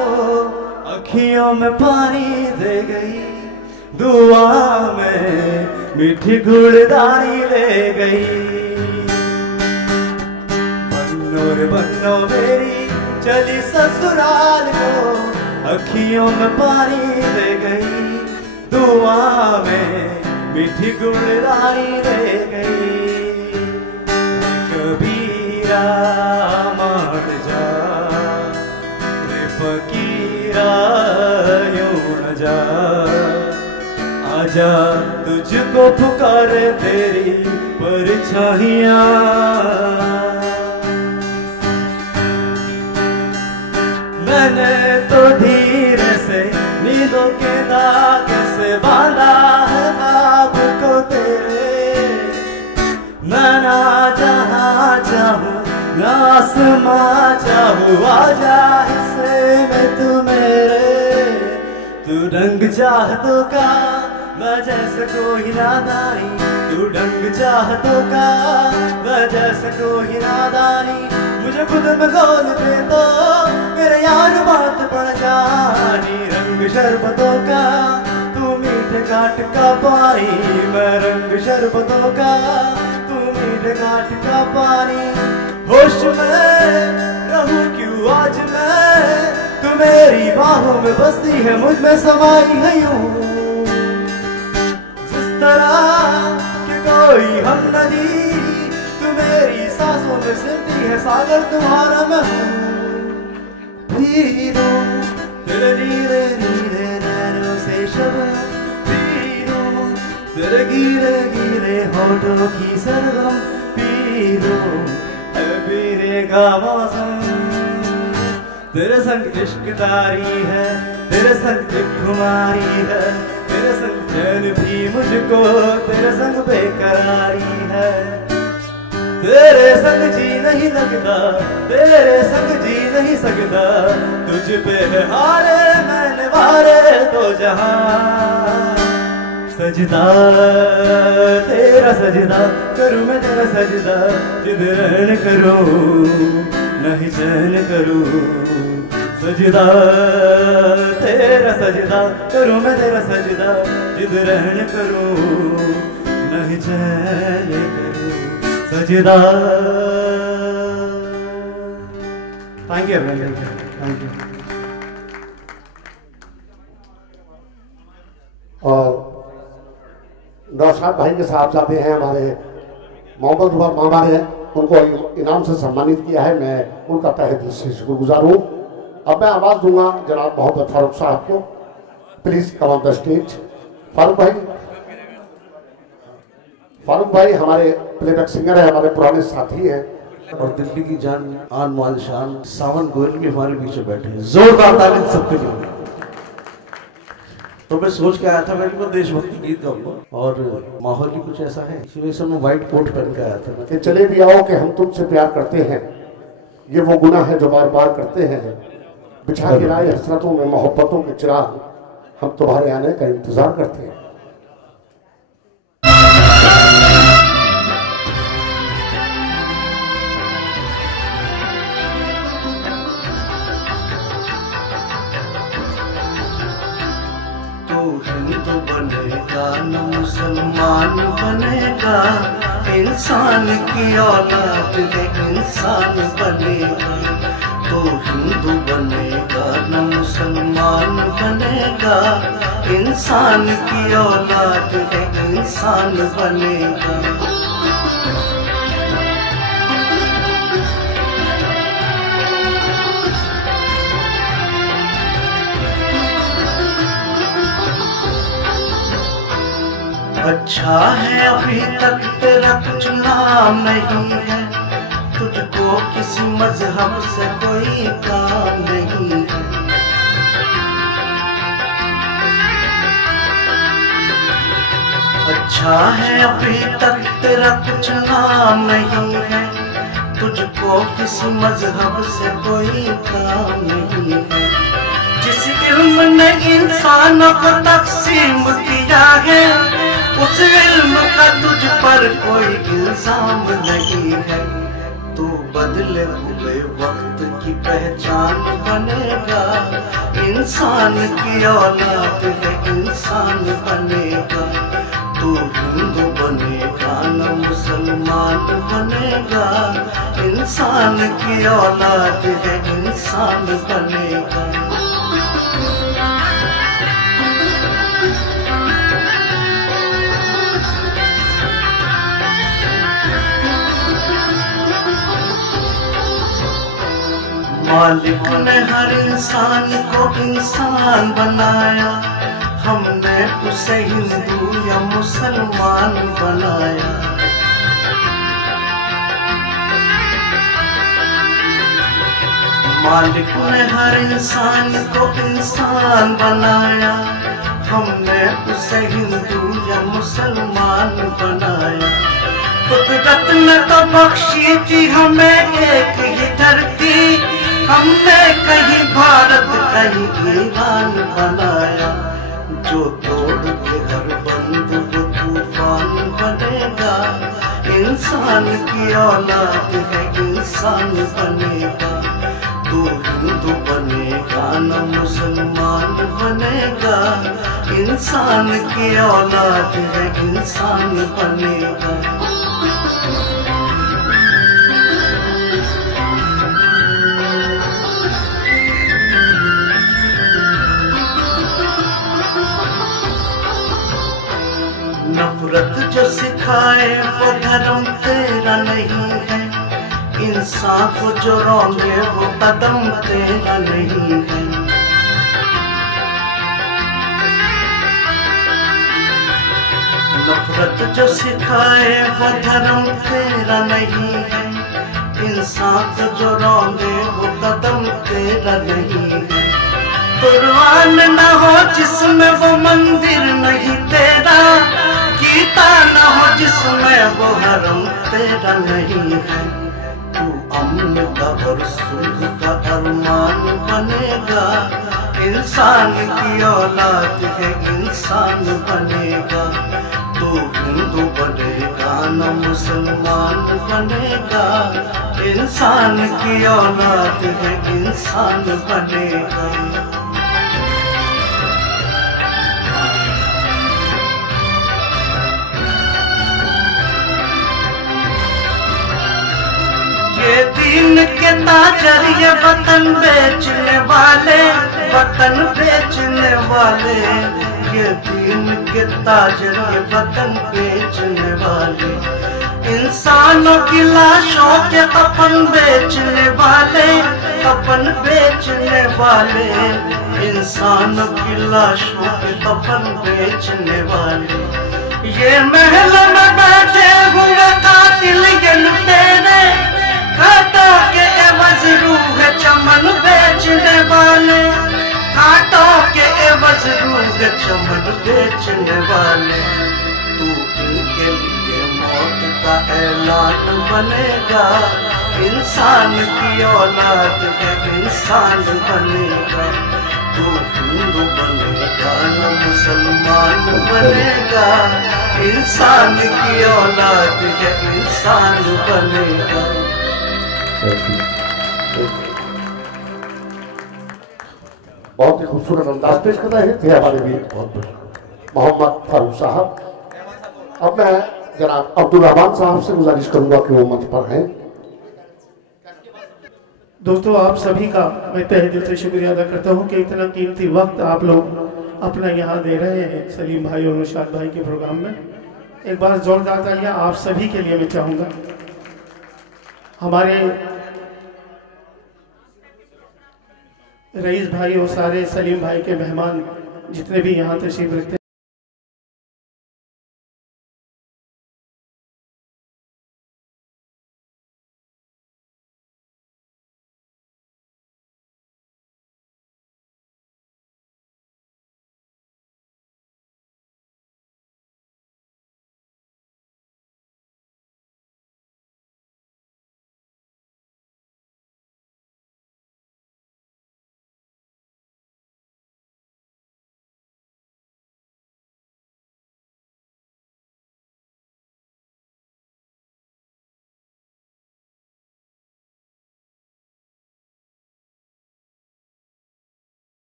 अखियों में पानी दे गई, दुआ में मीठी गुड़दानी ले गई। बन्नो रे बन्नो मेरी चली ससुराल को, अखियों में पानी दे गई, दुआ में मीठी गुड़दानी ले गई। कबीरा मान जा रे फकीरा यूं न जा, आजा तुझको पुकारे तेरी परछाइयाँ। मैंने तो धीरे से नींदों के धागे से बांधा है ख्वाब को तेरे, मैं ना जहाँ चाहूँ ना आसमां चाहूँ, आजा हिस्से में तू मेरे। तू ढंग चाहतों का मैं जैसे कोई नादानी, तू ढंग चाहतों का मैं जैसे कोई नादानी, मुझे खुद में खोल दे तो मेरे यार बात पड़ जानी। रंग शरबतों का तू मीठे घाट का पानी, मैं रंग शरबतों का तू मीठे घाट का पानी। होश में रहूं क्यों आज मैं, तू मेरी बाहों में बसती है मुझ में समाई है यूं, जिस तरह कि कोई हम नदी, तू मेरी सांसों में सिमटी है सागर तुम्हारा मैं हूँ। तेरे नीले नीले नैनों से शबनम, तेरे गीले गीले होठों की सरगम पी लो पीने का मौसम। तेरे संग इश्क तारी है, तेरे संग एक खुमारी है, तेरे संग चैन भी मुझको तेरे संग बेकरारी है। तेरे संग जी नहीं लगता, तेरे संग जी नहीं सकता, तुझ पे है हारे मैंने वारे तो जहां। सजदा तेरा सजदा करूं मैं तेरा सजदा, जिद रहन करूं नहीं चैन करूं। सजदा तेरा सजदा करूं मैं तेरा सजदा, जिद रहन करूं नहीं चैन करूं। सजदा। Thank you thank you. और नौशाद भाई के साथ जाते हैं हमारे मोहम्मद उमर मामा ने उनको इनाम से सम्मानित किया है। मैं उनका तहे दिल से शुक्रगुजार हूँ। अब मैं आवाज़ दूंगा जनाब मोहम्मद फारूक साहब को। Please come on the stage. Farooq भाई हमारे प्लेबैक सिंगर है, हमारे पुराने साथी हैं और दिल्ली की जान आन मान शान सावन गोयल भी हमारे पीछे बैठे हैं। जोरदार ताली सबके लिए। तो मैं सोच के आया था मैं देशभक्ति गीत गाऊंगा और माहौल भी कुछ ऐसा है, इसी वजह से मैं व्हाइट कोट पहन के आया था कि चले भी आओ कि हम तुमसे प्यार करते हैं, ये वो गुनाह है जो बार बार करते हैं। बिछा गिराए हसरतों में मोहब्बतों के चिराग, हम तुम्हारे आने का इंतजार करते हैं। हिंदू बनेगा न मुसलमान बनेगा, इंसान की औलाद है इंसान बनेगा। तो हिंदू बनेगा न मुसलमान बनेगा, इंसान की औलाद है इंसान बनेगा। अच्छा है अभी तक तेरा कुछ नाम नहीं है, तुझको किसी मजहब से कोई काम नहीं है। अच्छा है अभी तक तेरा कुछ नाम नहीं है, तुझको किसी मजहब से कोई काम नहीं है। जिस इल्म ने इंसानों को तकसीम किया है, उस इल्म का तुझ पर कोई इल्जाम नहीं है। तू बदले हुए वक्त की पहचान बनेगा, इंसान की औलाद है इंसान बनेगा। तू हिंदू बनेगा न मुसलमान बनेगा, इंसान की औलाद है इंसान बनेगा। मालिक ने हर इंसान को इंसान बनाया, हमने उसे हिंदू या मुसलमान बनाया। मालिक ने हर इंसान को इंसान बनाया, हमने उसे हिंदू या मुसलमान बनाया। कुदरत ने तो बख्शी थी हमें एक ही धरती, हमने कहीं भारत कहीं ईरान बनाया। जो तोड़ के हर बंद वो तूफान बनेगा, इंसान की औलाद है इंसान बनेगा। तू हिंदू बनेगा न मुसलमान बनेगा, इंसान की औलाद है इंसान बनेगा। नफरत जो सिखाए वो धर्म तेरा नहीं है, इंसान को जो रोंगे वो कदम तेरा नहीं है। कुदरत जो सिखाए वो धर्म तेरा नहीं है, इंसान को जो रोंगे वो कदम तेरा नहीं है। कुरान न हो जिसमें वो मंदिर नहीं तेरा, गीता न हो जिसमें वो हरम तेरा नहीं है। तू अमन का और सुलह का अरमान बनेगा, इंसान की औलाद है इंसान बनेगा। तू हिंदू बनेगा न मुसलमान बनेगा, इंसान की औलाद है इंसान बनेगा। ये दीन के ताजर ये वतन बेचने वाले, वतन बेचने वाले, ये दीन के ताजर ये वतन बेचने वाले, इंसानों की लाशों के कफन बेचने वाले, कफन बेचने वाले, इंसानों की लाशों के कफन बेचने वाले। ये महल में बैठे हुए कातिल ये लुटेरे, कांटों के एवज रूह चमन बेचने वाले, कांटों के एवज रूह चमन बेचने वाले। तू इनके लिए मौत का ऐलान बनेगा, इंसान की औलाद है इंसान बनेगा। तू हिंदू बनेगा न मुसलमान बनेगा, इंसान की औलाद है इंसान बनेगा। बहुत ही खूबसूरत अंदाज पेश कर रहे थे हमारे भी मोहम्मद फारूक साहब। अब मैं जनाब अब्दुल रहमान साहब से गुजारिश करूंगा कि वो मंच पर हैं। दोस्तों, आप सभी का मैं तहे दिल से शुक्रिया अदा करता हूं कि इतना कीमती वक्त आप लोग अपना यहाँ दे रहे हैं सलीम भाई और निशाद भाई के प्रोग्राम में। एक बार जोरदार तालियां आप सभी के लिए मैं चाहूँगा। हमारे रईस भाई और सारे सलीम भाई के मेहमान जितने भी यहाँ तशरीफ रखते हैं,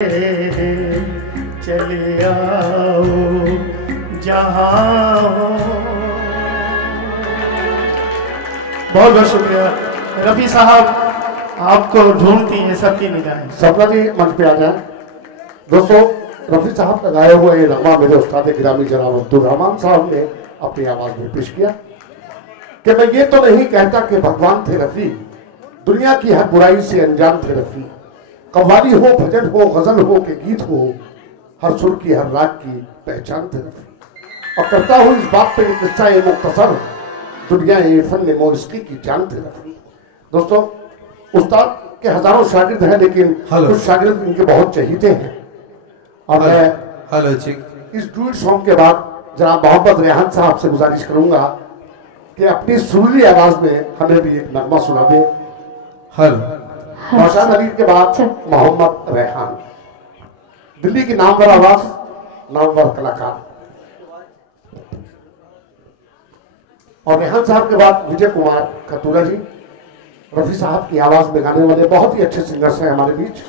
चले आओ जहाँ हो। बहुत बहुत शुक्रिया रफ़ी साहब, आपको ढूंढती है सबकी निगाहें। सपना जी मंच पे आ जाए। दोस्तों, रफ़ी साहब का गाया हुआ ये नगमा मेरे उस्ताद गिरामी जनाब अब्दुल रहमान साहब ने अपनी आवाज में पेश किया कि मैं ये तो नहीं कहता कि भगवान थे रफ़ी, दुनिया की हर बुराई से अनजान थे रफ़ी। कव्वाली हो, भजन हो, गजल हो के गीत हो, हर सुर की हर राग की पहचान थे रफ़ी। और करता हूँ इस बात पे किस्सा ये मुख्तसर, दुनिया ये फन मौसिकी की जान थे रफ़ी। दोस्तों, उस्ताद के हजारों शागिर्द हैं, लेकिन कुछ शागिर्द इनके बहुत चहीते हैं। और मैं इस डुएट सॉन्ग के बाद जनाब मोहम्मद रेहान साहब से गुजारिश करूंगा कि अपनी सुरीली आवाज में हमें भी एक नगमा सुना दे। नौशाद अली के बाद मोहम्मद रेहान, दिल्ली की नामवर आवाज, नामवर कलाकार। और रेहान साहब के बाद विजय कुमार खतूरा जी, रफ़ी साहब की आवाज में गाने वाले बहुत ही अच्छे सिंगर्स हैं हमारे बीच।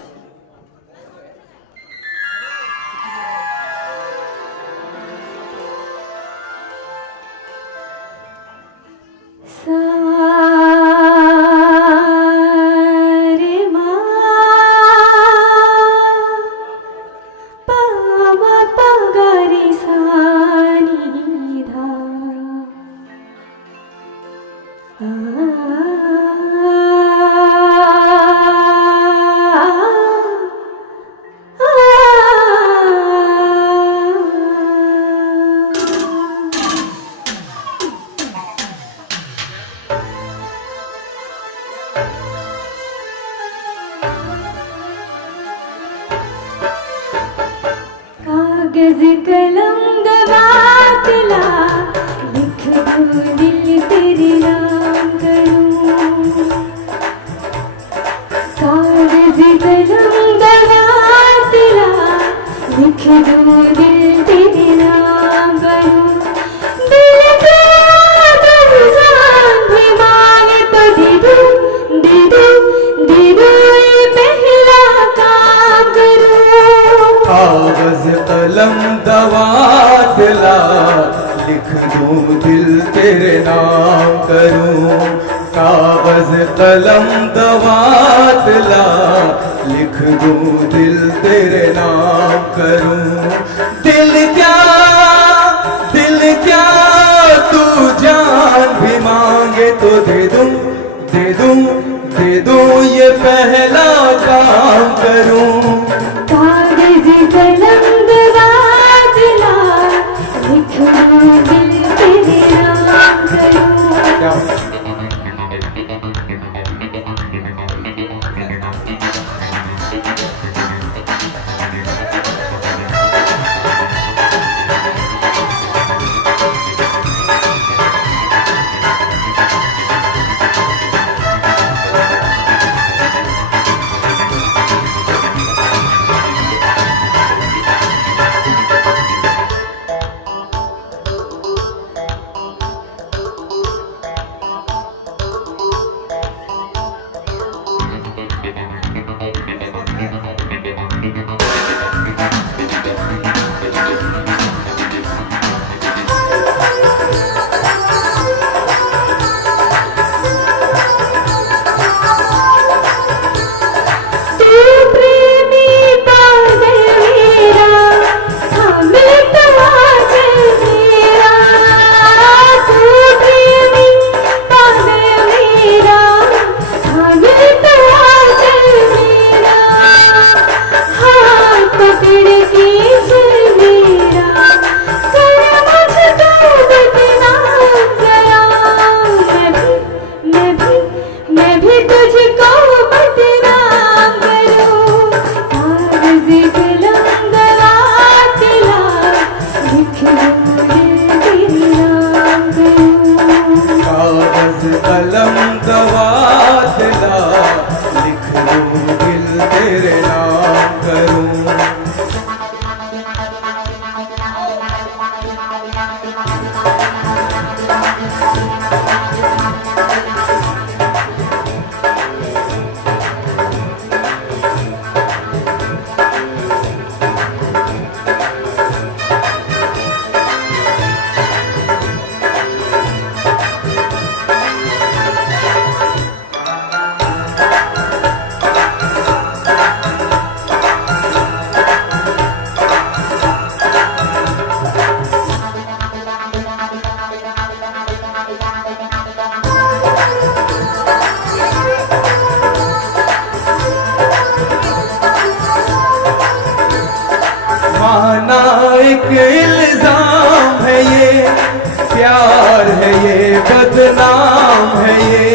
बदनाम है ये।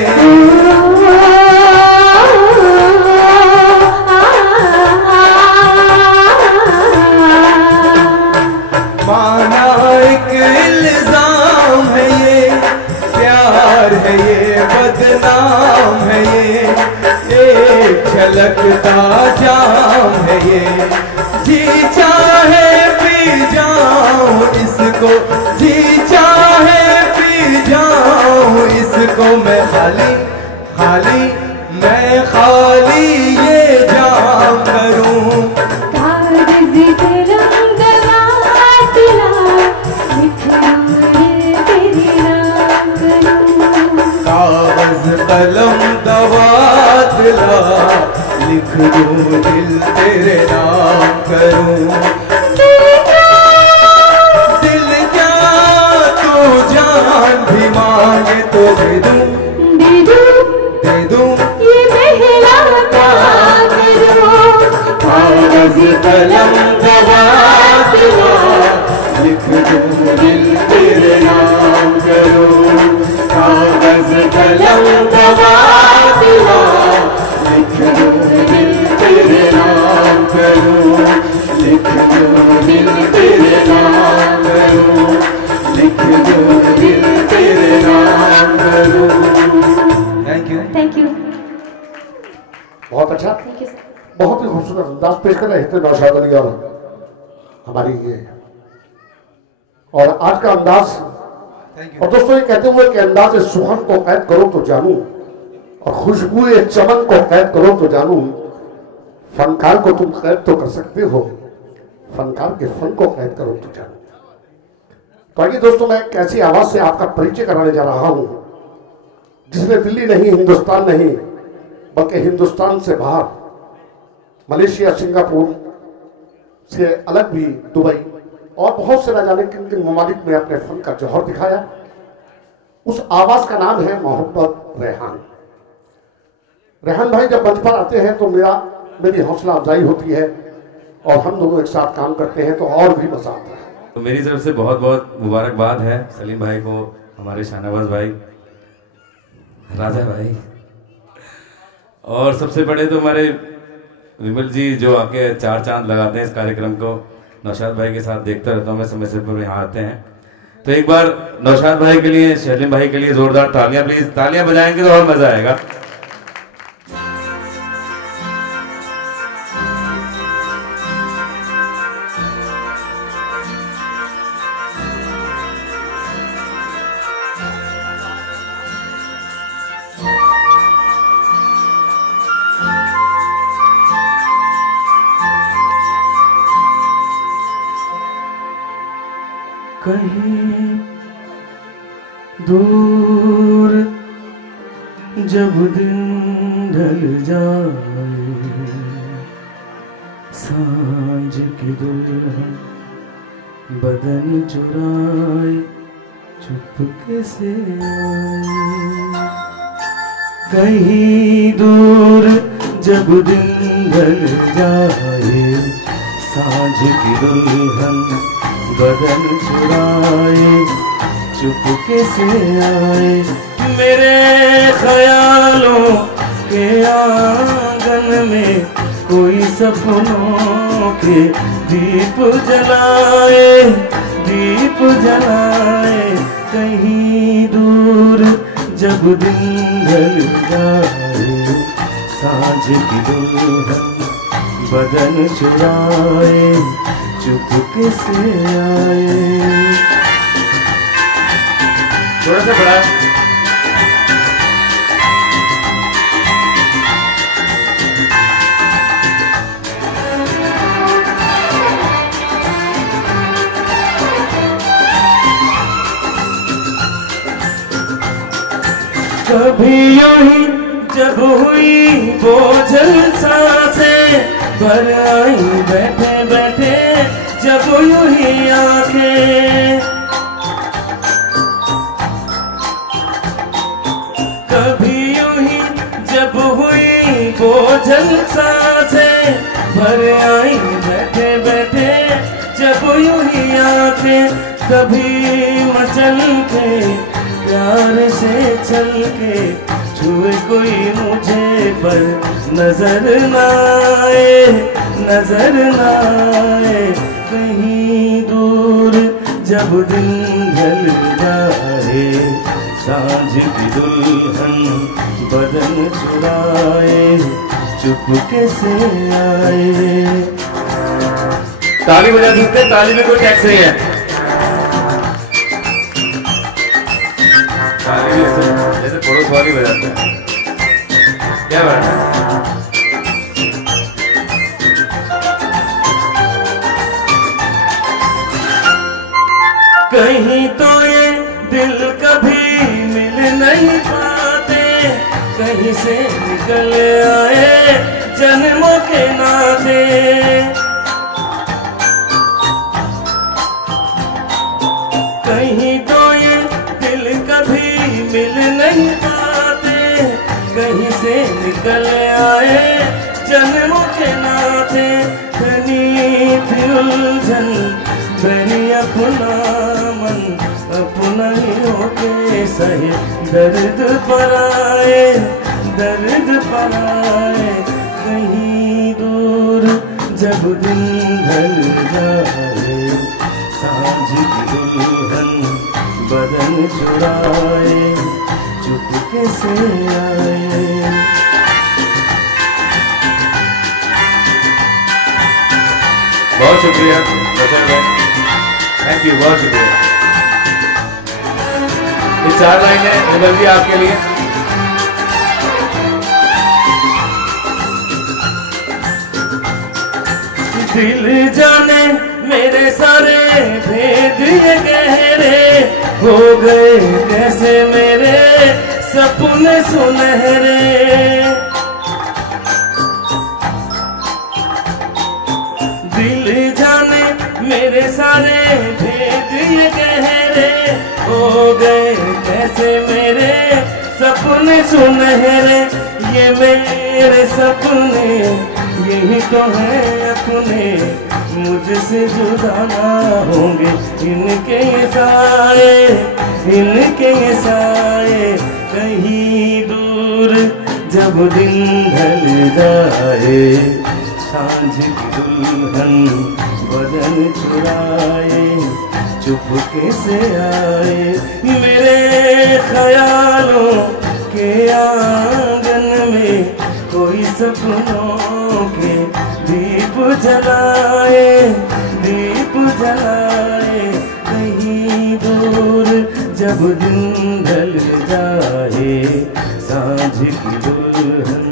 माना एक इल्जाम है ये, प्यार है ये बदनाम है ये, एक झलकता जाम है ये। जी चाहे पी जाऊं इसको, जी चाहे पी जाऊं इसको, मैं खाली खाली मैं खाली ये जाम करूं। कागज़ पे रंग वाटला, लिखूं तेरे नाम करूं। कागज कलम दवातला, लिख दूं दिल तेरे नाम करूं। दिल क्या तू जान भी मांगे तो दे दूं, दे दूं, दे दूं, ये पहला काम करूं। कागज कलम दवातला, लिख दूं दिल तेरे नाम करूं। कागज कलम दवातला, लिख दूं दिल तेरे नाम करूं। लिख दूं दिल तेरे नाम करूं। लिख दूं दिल तेरे नाम करूं। थैंक यू, थैंक यू, बहुत अच्छा, थैंक यू सर। बहुत ही खूबसूरत अंदाज पेश कर रहे थे नौशाद अली और हमारी ये, और आज का अंदाज। और दोस्तों ये कहते हुए कि अंदाज सुखन को कैद करो तो जानूं, और खुशबू चमन को कैद करो तो जानूं, फनकार को तुम कैद तो कर सकते हो, फनकार के फन को कैद करो तो जानूं। तो आइए दोस्तों, मैं एक ऐसी आवाज से आपका परिचय कराने जा रहा हूं जिसने दिल्ली नहीं, हिंदुस्तान नहीं, बल्कि हिंदुस्तान से बाहर मलेशिया, सिंगापुर से अलग भी दुबई और बहुत से न जाने किन किन ममालिक में अपने फन का जौहर दिखाया। उस आवाज का नाम है मोहम्मद रेहान। रेहान भाई जब मंच पर आते हैं तो मेरी हौसला अफजाई होती है, और हम दोनों एक साथ काम करते हैं तो और भी मजा आता है। तो मेरी तरफ से बहुत बहुत मुबारकबाद है सलीम भाई को, हमारे शाहनवाज भाई, राजा भाई, और सबसे बड़े तो हमारे विमल जी जो आके चार चांद लगाते हैं इस कार्यक्रम को। नौशाद भाई के साथ देखता रहता हूँ मैं, समय से पर यहाँ आते हैं। तो एक बार नौशाद भाई के लिए, सलीम भाई के लिए जोरदार तालियां प्लीज। तालियां बजाएंगे तो और मजा आएगा। कहीं दूर जब दिन ढल जाए, सांझ की दुल्हन बदन चुराए चुपके से आए। कहीं दूर जब दिन ढल जाए, सांझ की दुल्हन बदन चुराए चुपके से आए। मेरे ख्यालों के आंगन में कोई सपनों के दीप जलाए, दीप जलाए। कहीं दूर जब दिन ढल जाए, सांझ की दुल्हन बदन चुराए चुपके से आए। थोड़ा सा बड़ा कभी यूं ही जब हुई बोझल सांसें भर आई बैठे बैठे जब यूं ही आंखें। कभी यूं ही जब हुई बोझल सांसें भर आई बैठे बैठे जब यूं ही आंखें। कभी मचल के प्यार से चल के छुए कोई मुझे पर नजर ना आए, नजर ना आए। कहीं दूर जब दिन ढल जाए, सांझ की दुल्हन बदन चुराए, चुपके से आए। ताली बजा सकते हैं, ताली में कोई टैक्स नहीं है। ताली जैसे पड़ोस वाली बजाते हैं। क्या बात है? कहीं तो ये दिल कभी मिल नहीं पाते, कहीं से निकल आए जन्मों के नाते। कहीं तो ये दिल कभी मिल नहीं पाते, कहीं से निकल आए जन्मों के नाते। बनी थी उलझन, बनी अपना मन, अपना ही होके सहे दर्द पर आए, दर्द पर आए। कहीं दूर जब दिन ढल जाए, सांझ की दुल्हन बदन चुराए, चुपके से आए। बहुत शुक्रिया बचन भाई, थैंक यू, बहुत शुक्रिया। ये 4 लाइनें विमल जी आपके लिए। दिल जाने मेरे सारे भेद ये गहरे, हो गए कैसे मेरे सपने सुनहरे। दिल जाने मेरे सारे भेद ये गहरे, हो गए कैसे मेरे सपने सुनहरे। ये मेरे सपने यही तो है अपने, मुझसे जुदा ना होंगे इनके ये साए, इनके ये साए। कहीं दूर जब दिन ढल जाए, सांझ की दुल्हन बदन चुराए, चुपके से आए। मेरे ख्यालों के आंगन में कोई सपनों के दीप जलाए, दीप जलाए। कहीं दूर जब दिन ढल जाए, सांझ की दुल्हन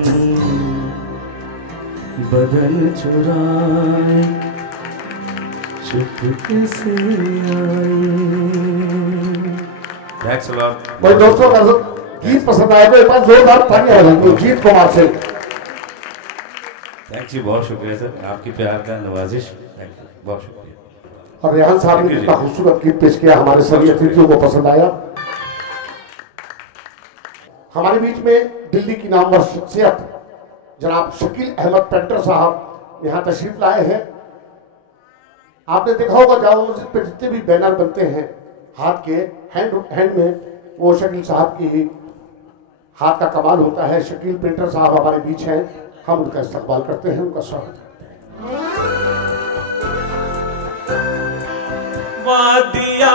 बदन चुराए, चुपके से आए। भाई दोस्तों अगर गीत पसंद आए तो एक बार जोरदार तालियां हो जाएंगी जीत कुमार से। थैंक यू, बहुत शुक्रिया सर, आपकी प्यार का नवाजिश। थैंक यू, बहुत शुक्रिया। और रेहान साहब ने कितना खूबसूरत गीत पेश किया, हमारे सभी अतिथियों को पसंद आया। हमारे बीच में दिल्ली की नामवर शख्सियत जनाब शकील अहमद पेंटर साहब यहाँ तशरीफ लाए हैं। आपने देखा होगा जामा मस्जिद पे जितने भी बैनर बनते हैं हाथ के हैंड में, वो शकील साहब की ही हाथ का कमाल होता है। शकील पेंटर साहब हमारे बीच हैं, हम उनका इस्तकबाल करते हैं, उनका स्वागत करते हैं। वादिया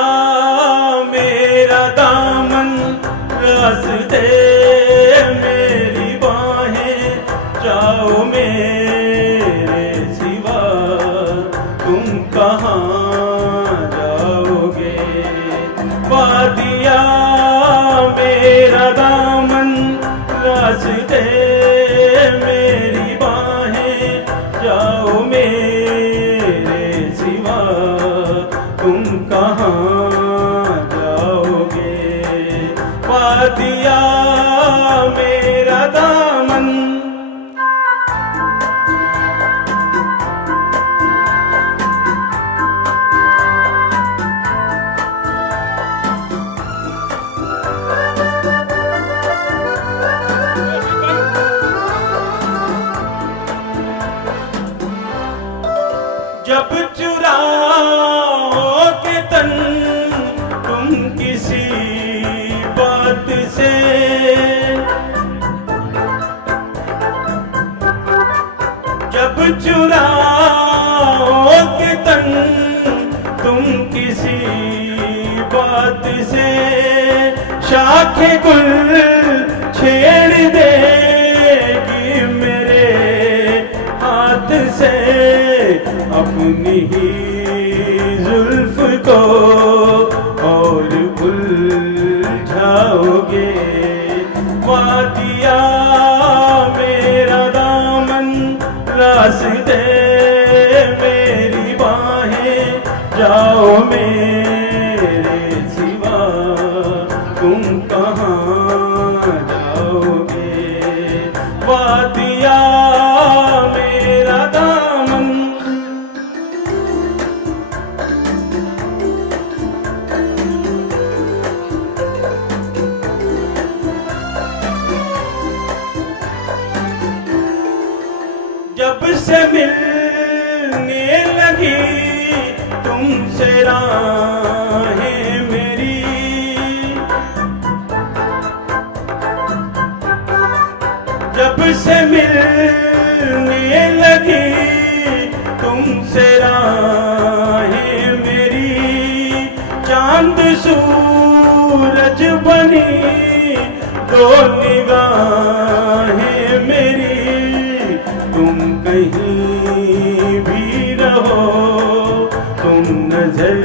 मेरा दामन रास्ते मेरी बाहें, जाओ मेरे सिवा तुम कहाँ जाओगे। वादिया मेरा दामन रास्ते मेरी बाहें, जाओ मेरे सिवा तुम कहाँ जाओगे। वादिया मेरा दामन। जब चुराओ के तन तुम किसी से जब चुराओगे तन तुम किसी बात से, शाखे गुल छेड़ देगी मेरे हाथ से, अपनी ही जुल्फ को और उलझाओगे। वादिया मेरा दामन रास्ते मेरी बाहें, जाओ मेरे सिवा तुम कहाँ जाओगे। वादिया मेरा दामन जब से मिलने लगी तुमसे राहें मेरी, जब से मिलने लगी तुमसे राहें मेरी, चांद सूरज बनी दो निगाहें मेरी, तुम कहीं भी रहो तुम नजर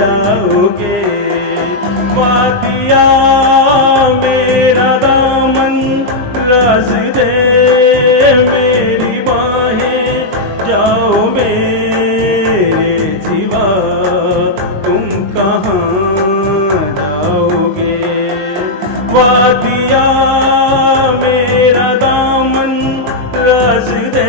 लाओगे। वादिया मेरा दामन रास्ते मेरी बाहें, जाओ मेरे सिवा तुम कहाँ जाओगे। वादिया मेरा दामन रास्ते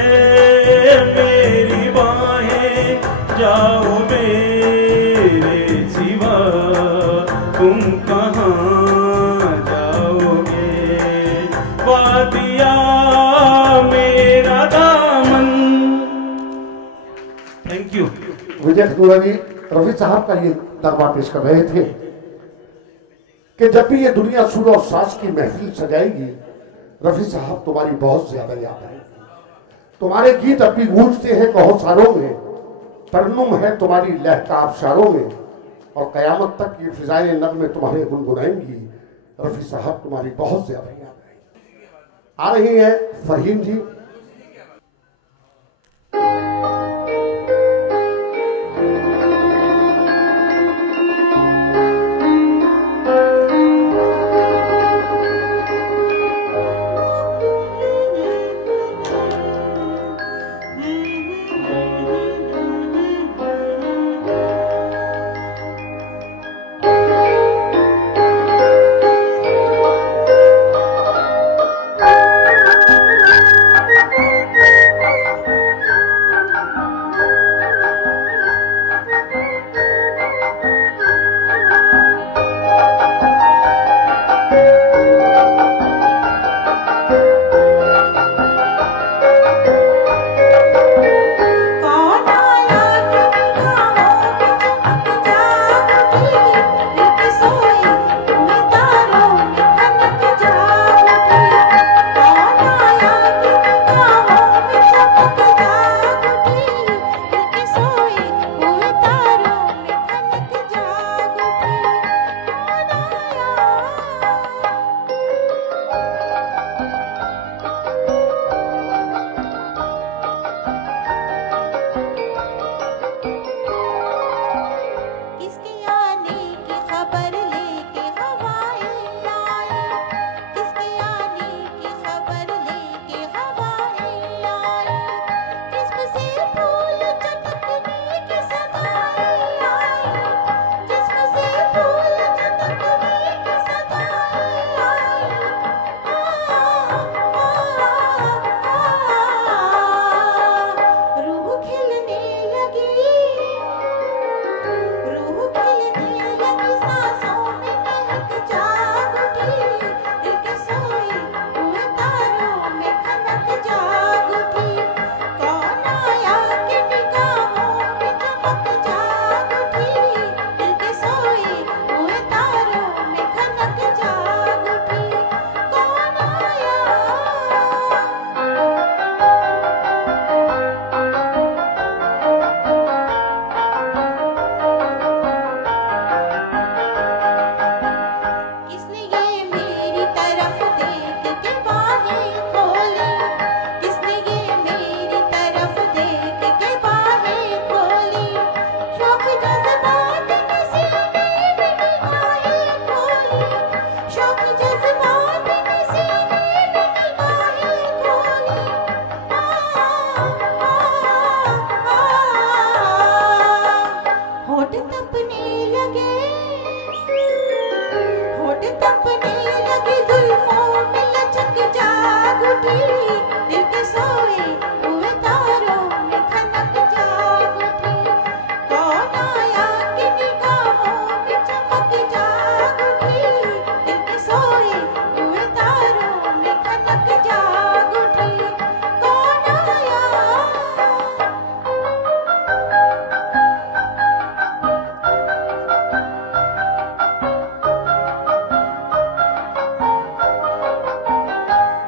मेरी बाहें, जाओ मेरे सिवा तुम कहाँ जाओगे। वादिया मेरा दामन। Thank you. विजय खजूरा जी रफी साहब का ये दरबार पेश कर रहे थे कि जब भी ये दुनिया सुर और साज की महफिल सजाएगी, रफी साहब तुम्हारी बहुत ज्यादा याद आएगी। तुम्हारे गीत अब भी गूंजते हैं कौसारों में, तरन्नुम है तुम्हारी लहका आबशारों में, और कयामत तक ये फिजाएं नग़्मे तुम्हारे गुनगुनाएंगी। रफी साहब तुम्हारी बहुत ज्यादा याद आएगी। आ रही हैं फहीम जी। तपने लगी जुल्फों में लचक जाग उठी दिल के सोए हुए तारों में खनक जाग उठी कौन आया कि निगाहों में चमक जाग उठी दिल के सोए हुए तारों में खनक जाग उठी कौन आया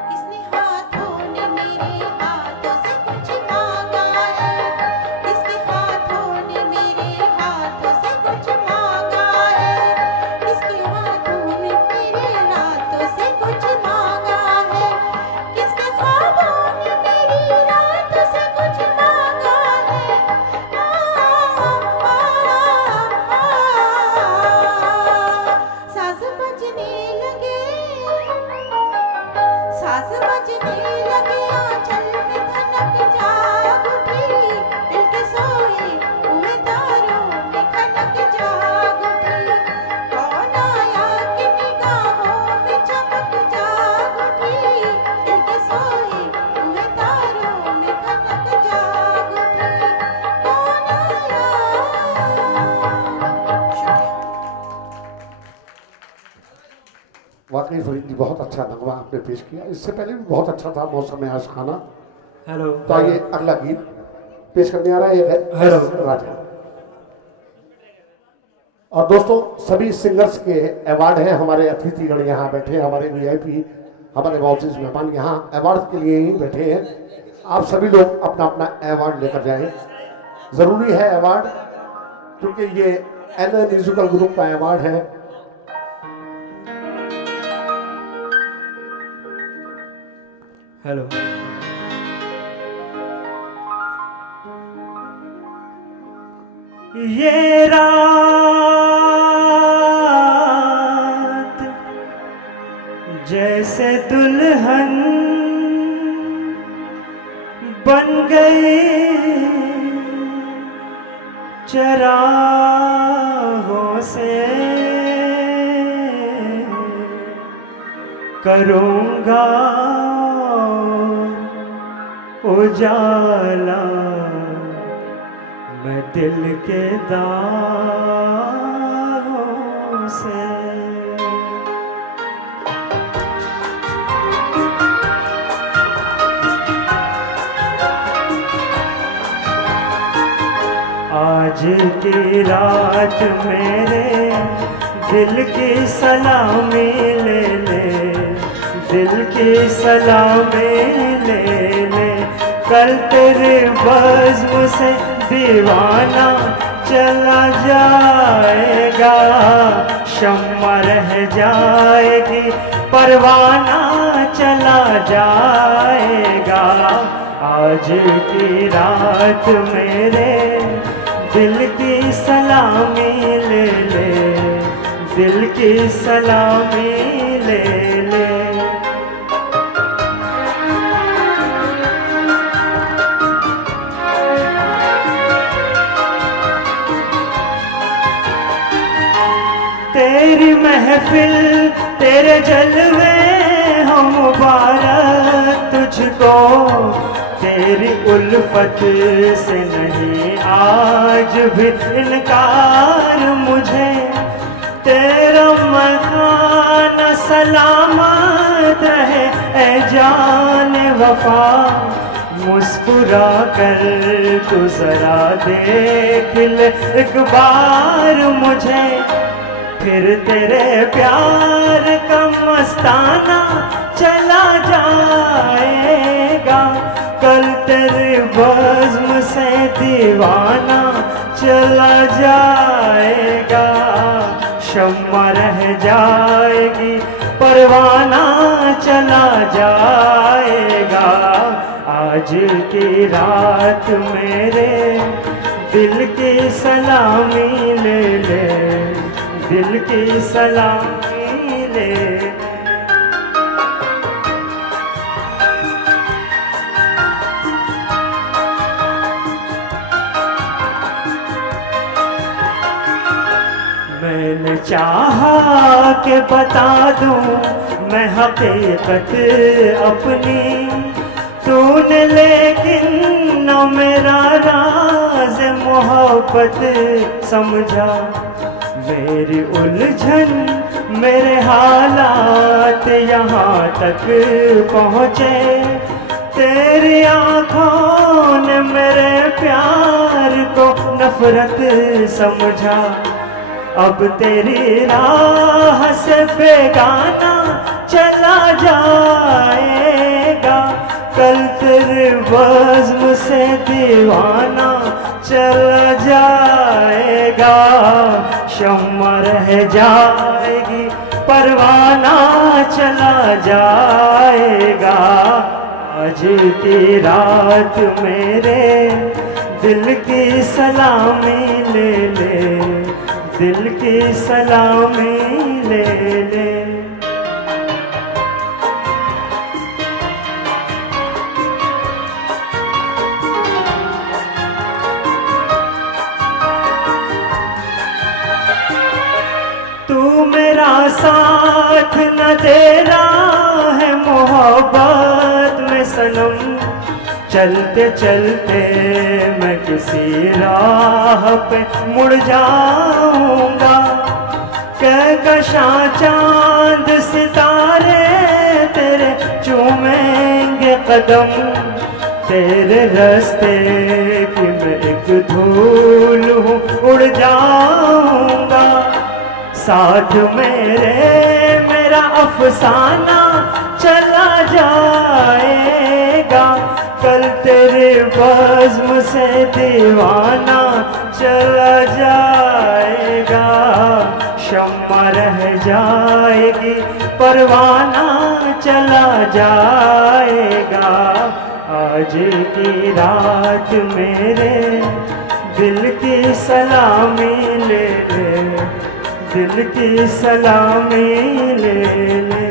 किसने हाथों ने मेरे हाथों से कुछ मांगा है किसके हाथों ने मेरे हाथों से कुछ मांगा है किसके हाथों ने मेरे हाथों से कुछ मांगा है किसके ख्वाबों ने मेरी रातों से कुछ मांगा है सास बजने लगे सास बजने लगे आंचल में धनक जाग उठी दिल के सोए हुए तारों में खनक जाग उठी कौन आया कि निगाहों में चमक जाग उठी दिल के सोए हुए तारों में खनक जाग उठी कौन आया वाकई फरीद जी बहुत अच्छा नगमा आपने पेश किया। इससे पहले भी बहुत अच्छा था मौसम है आशिकाना। हेलो। तो आइए अगला गीत पेश करने आ रहा है हेलो राजा। और दोस्तों सभी सिंगर्स के अवार्ड हैं। हमारे अतिथिगण यहाँ बैठे हैं, हमारे वीआईपी हमारे मौजूद मेहमान यहाँ अवार्ड के लिए ही बैठे हैं। आप सभी लोग अपना अपना अवार्ड लेकर जाएं। ज़रूरी है अवार्ड क्योंकि ये एन म्यूजिकल ग्रुप का अवार्ड है। हेलो। ये रात जैसे दुल्हन बन गई चरागों से करूँगा उजाला मैं दिल के दागों से। आज की रात मेरे दिल की सलामी ले ले, दिल की सलामी ले ले। कल तेरे बज़्म से दीवाना चला जाएगा, शम्मा रह जाएगी परवाना चला जाएगा। आज की रात मेरे दिल की सलामी ले ले, दिल की सलामी ले ले। तेरी महफिल तेरे जलवे हो मुबारक तुझको, तेरी उल्फत से नहीं आज भी इनकार मुझे। तेरा मकान सलामत रहे ए जान वफा, मुस्कुरा कर तू जरा देख ले एक बार मुझे। फिर तेरे प्यार का मस्ताना चला जाएगा, कल तेरे बज़्म से दीवाना चला जाएगा। शम्मा रह जाएगी परवाना चला जाएगा। आज की रात मेरे दिल की सलामी ले ले, दिल की सलामी ले। मैंने चाहा के बता दूं मैं हकीकत अपनी, तूने लेकिन न मेरा राज मोहब्बत समझा। मेरी उलझन मेरे हालात यहाँ तक पहुँचे, तेरी आँखों ने मेरे प्यार को नफरत समझा। अब तेरी राह से बेगाना चला जाएगा, कल तेरे बज़्म से दीवाना चला जाएगा। शम्मा रह जाएगी, परवाना चला जाएगा। आज की रात मेरे दिल की सलामी ले ले, दिल की सलामी ले ले। तू मेरा साथ न दे रहा है मोहब्बत में सनम, चलते चलते मैं किसी राह पे मुड़ जाऊंगा। कहकशां चांद सितारे तेरे चूमेंगे कदम, तेरे रास्ते की मैं एक धूल हूँ उड़ जाऊंगा। साथ मेरा अफसाना चला जाएगा, कल तेरे बज़्म से दीवाना चला जाएगा। शम्मा रह जाएगी, परवाना चला जाएगा। आज की रात मेरे दिल की सलामी ले ले, दिल की सलामी ले ले।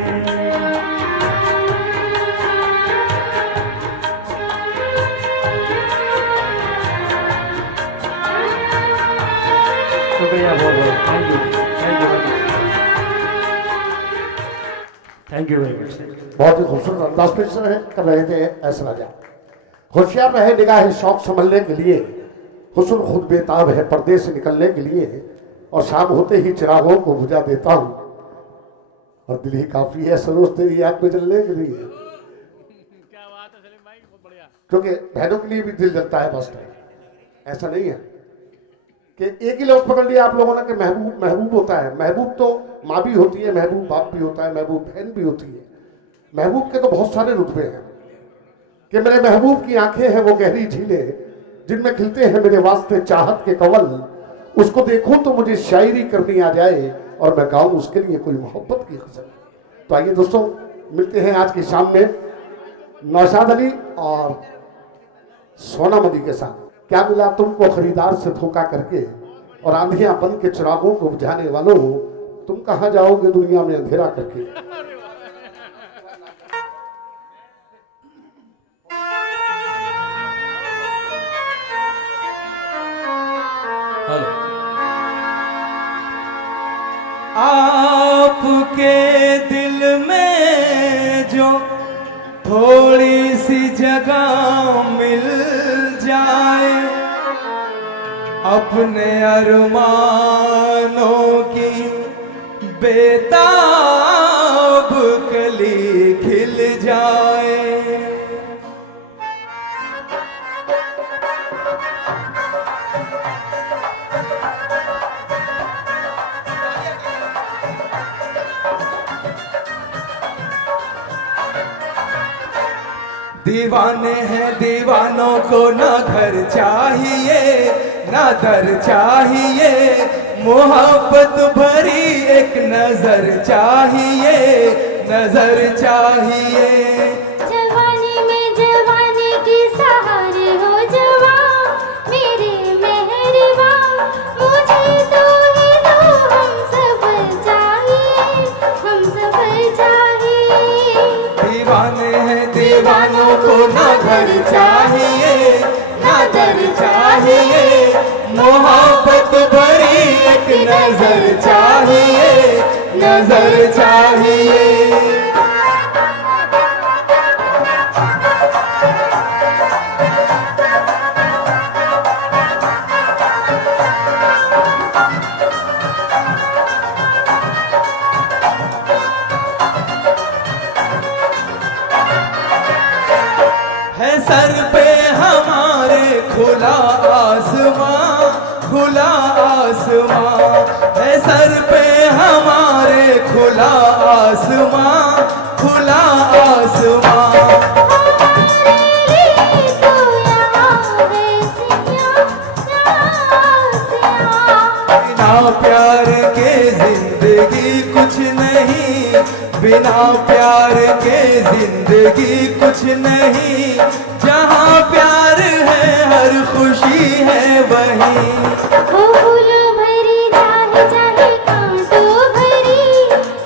शुक्रिया बहुत बहुत, thank you, thank you very much. बहुत ही खूबसूरत अंदाज पेश कर रहे थे ऐसा राजा। होशियार रहे निगाह शौक संभलने के लिए, हुस्न खुद बेताब है पर्दे से निकलने के लिए, और शाम होते ही चिरागों को बुझा देता हूँ, और दिल ही काफी है सरोज तेरी याद में जलने के लिए। क्योंकि बहनों के लिए भी दिल जलता है बस टाइम। ऐसा नहीं है कि एक ही लफ्ज पकड़ लिया आप लोगों ने कि महबूब महबूब होता है। महबूब तो माँ भी होती है, महबूब बाप भी होता है, महबूब बहन भी होती है। महबूब के तो बहुत सारे रुतबे हैं कि मेरे महबूब की आंखें हैं वो गहरी झीलें, जिनमें खिलते हैं मेरे वास्ते चाहत के कवल। उसको देखूं तो मुझे शायरी करनी आ जाए, और मैं गाऊं उसके लिए कोई मोहब्बत की गजल। तो आइए दोस्तों, मिलते हैं आज की शाम में नौशाद अली और सोनम अली के साथ। क्या मिला तुमको खरीदार से धोखा करके, और आंधियां बन के चिरागों को बुझाने वालों, तुम कहां जाओगे दुनिया में अंधेरा करके। आपके दिल में जो थोड़ी सी जगह मिल जाए, अपने अरमानों की बेताब कली खिल जाए। दीवाने हैं दीवानों को ना घर चाहिए ना दर चाहिए, मोहब्बत भरी एक नजर चाहिए, नजर चाहिए। जवानी में जवानी की सहारे हो जवान, मेरे मेहरबा मुझे तो ही दो, हम सब चाहिए, हम सब चाहिए। दीवाने हैं दीवानों को ना घर चाहिए ना दर चाहिए, मोहब्बत भरी एक नजर चाहिए, नजर चाहिए। है सर पे हमारे खुला आसमां, खुला आसमां, है सर पे हमारे खुला आसमां, खुला आसमां। बिना प्यार के जिंदगी कुछ नहीं, बिना प्यार के जिंदगी कुछ नहीं। जहाँ प्यार है हर खुशी है वहीं। वो फूलों भरी चाहे चाहे कांटों भरी,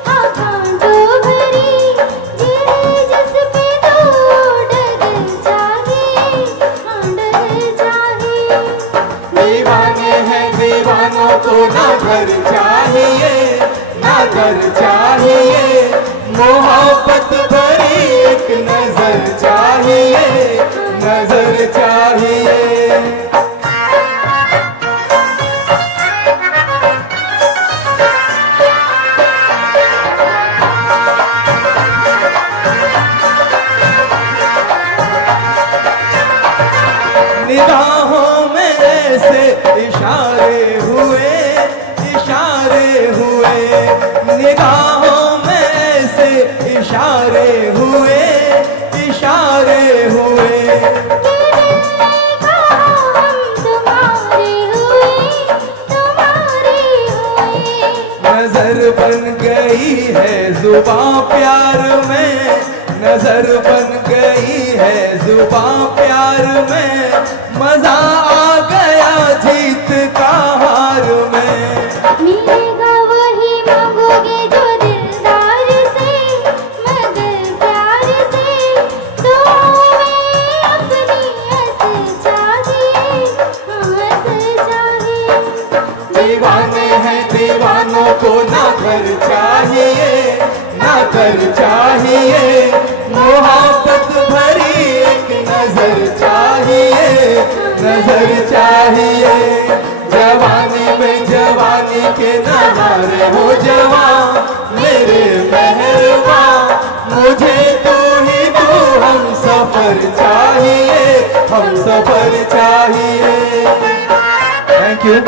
हाँ कांटों भरी, जिरे जिस पे तो डगर चाहिए, हाँ डगर चाहिए। दीवाने हैं दीवानों को ना घर चाहिए, ना घर चाहिए। मोहब्बत भरी एक नजर चाहिए, नजर चाहिए। निगाहों में ऐसे इशारे हुए, इशारे हुए। निगाहों में ऐसे इशारे हुए, इशारे हुए। नजर बन गई है जुबां प्यार में, नजर बन गई है जुबां प्यार में। मजा आ गया जीत का हार में। मिलेगा वही मांगोगे जो दिलदार से, मगर प्यार से। तो अपनी असर चाहिए, हाँ असर चाहिए। दीवाने हैं दीवानों को ना घर चाहिए, ना घर चाहिए। मोहब्बत भरी एक नजर चाहिए, नजर चाहिए। जवानी में जवानी के नजारे हो जवां, मेरे मेहरबा। मुझे तू ही तू हम सफर चाहिए, हम सफर चाहिए। Thank you.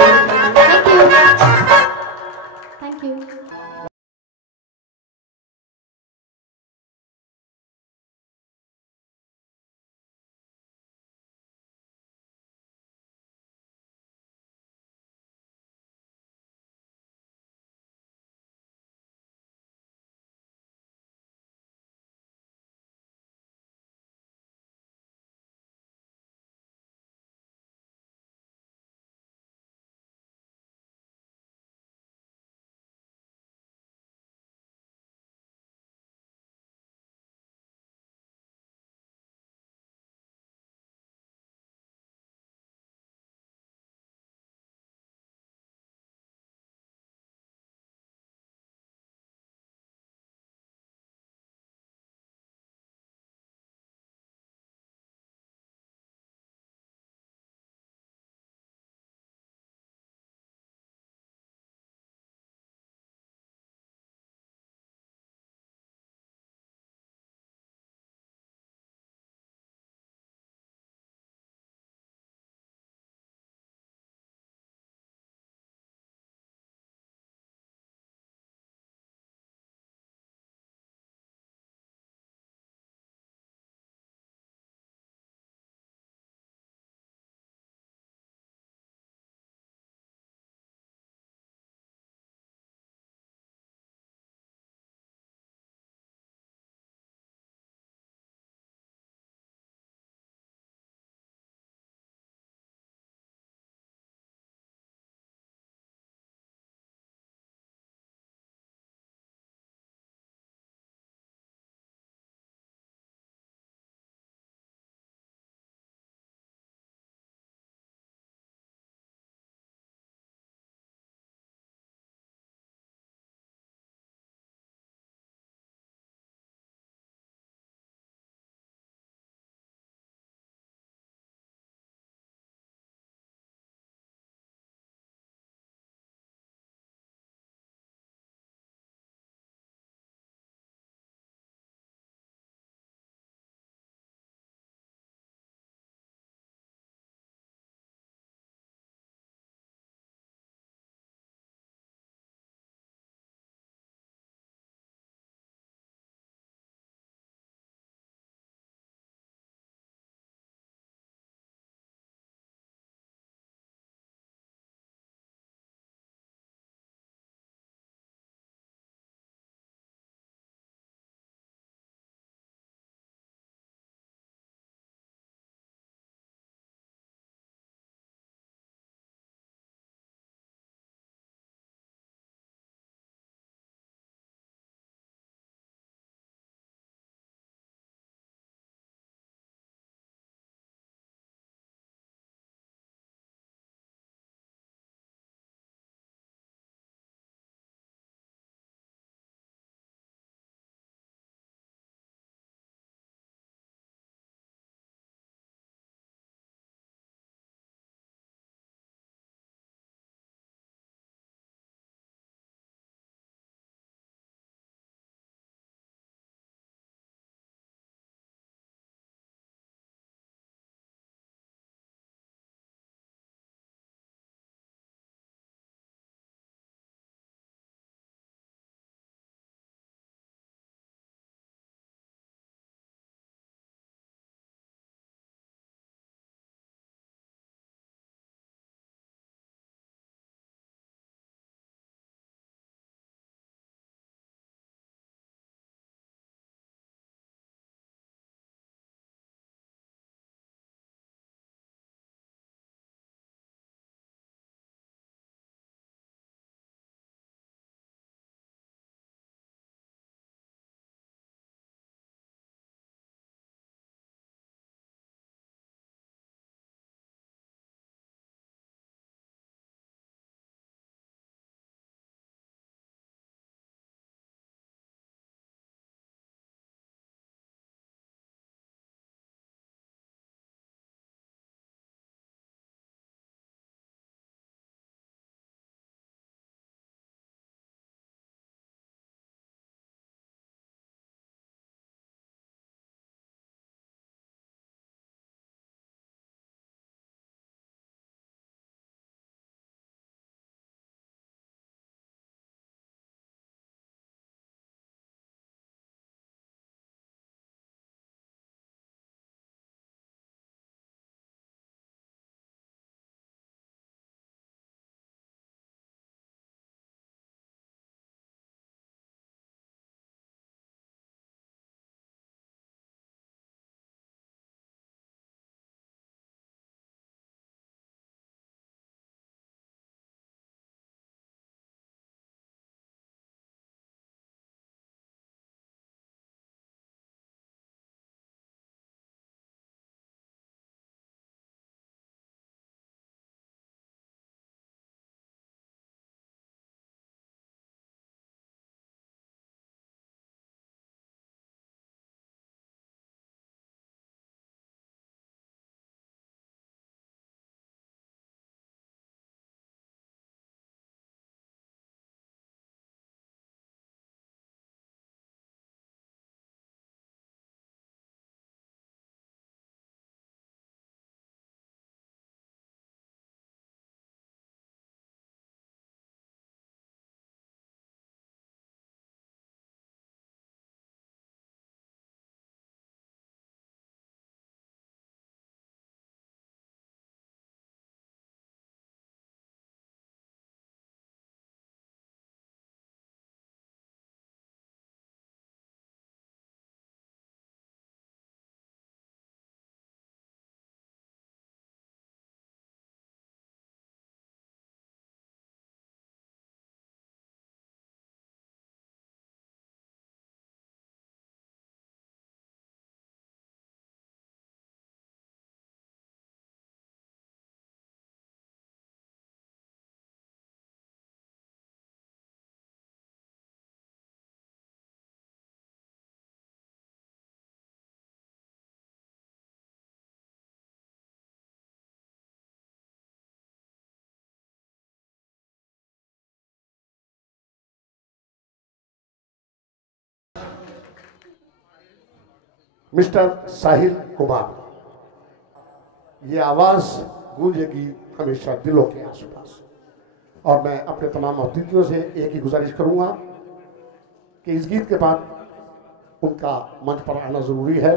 Mister Sahil Kumar. ये आवाज़ गूंजेगी हमेशा दिलों के आसपास। और मैं अपने तमाम अतिथियों से एक ही गुजारिश करूंगा कि इस गीत के बाद उनका मंच पर आना जरूरी है।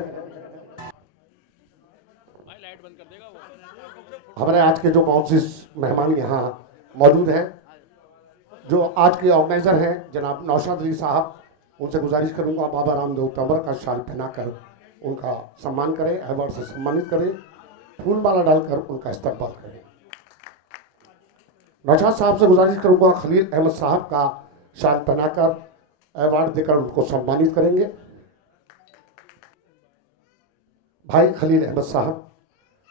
हमारे आज के जो मौजूद मेहमान यहाँ मौजूद हैं, जो आज के ऑर्गेनाइजर हैं जनाब नौशाद अली साहब, उनसे गुजारिश करूंगा बाबा रामदेव तंवर का शाल पहनाकर उनका सम्मान करें, अवार्ड से सम्मानित करें, फूलमाला डालकर उनका इस्तकबाल करें। नौशाद साहब से गुजारिश करूंगा खलील अहमद साहब का शाल पहनाकर अवार्ड देकर उनको सम्मानित करेंगे। भाई खलील अहमद साहब,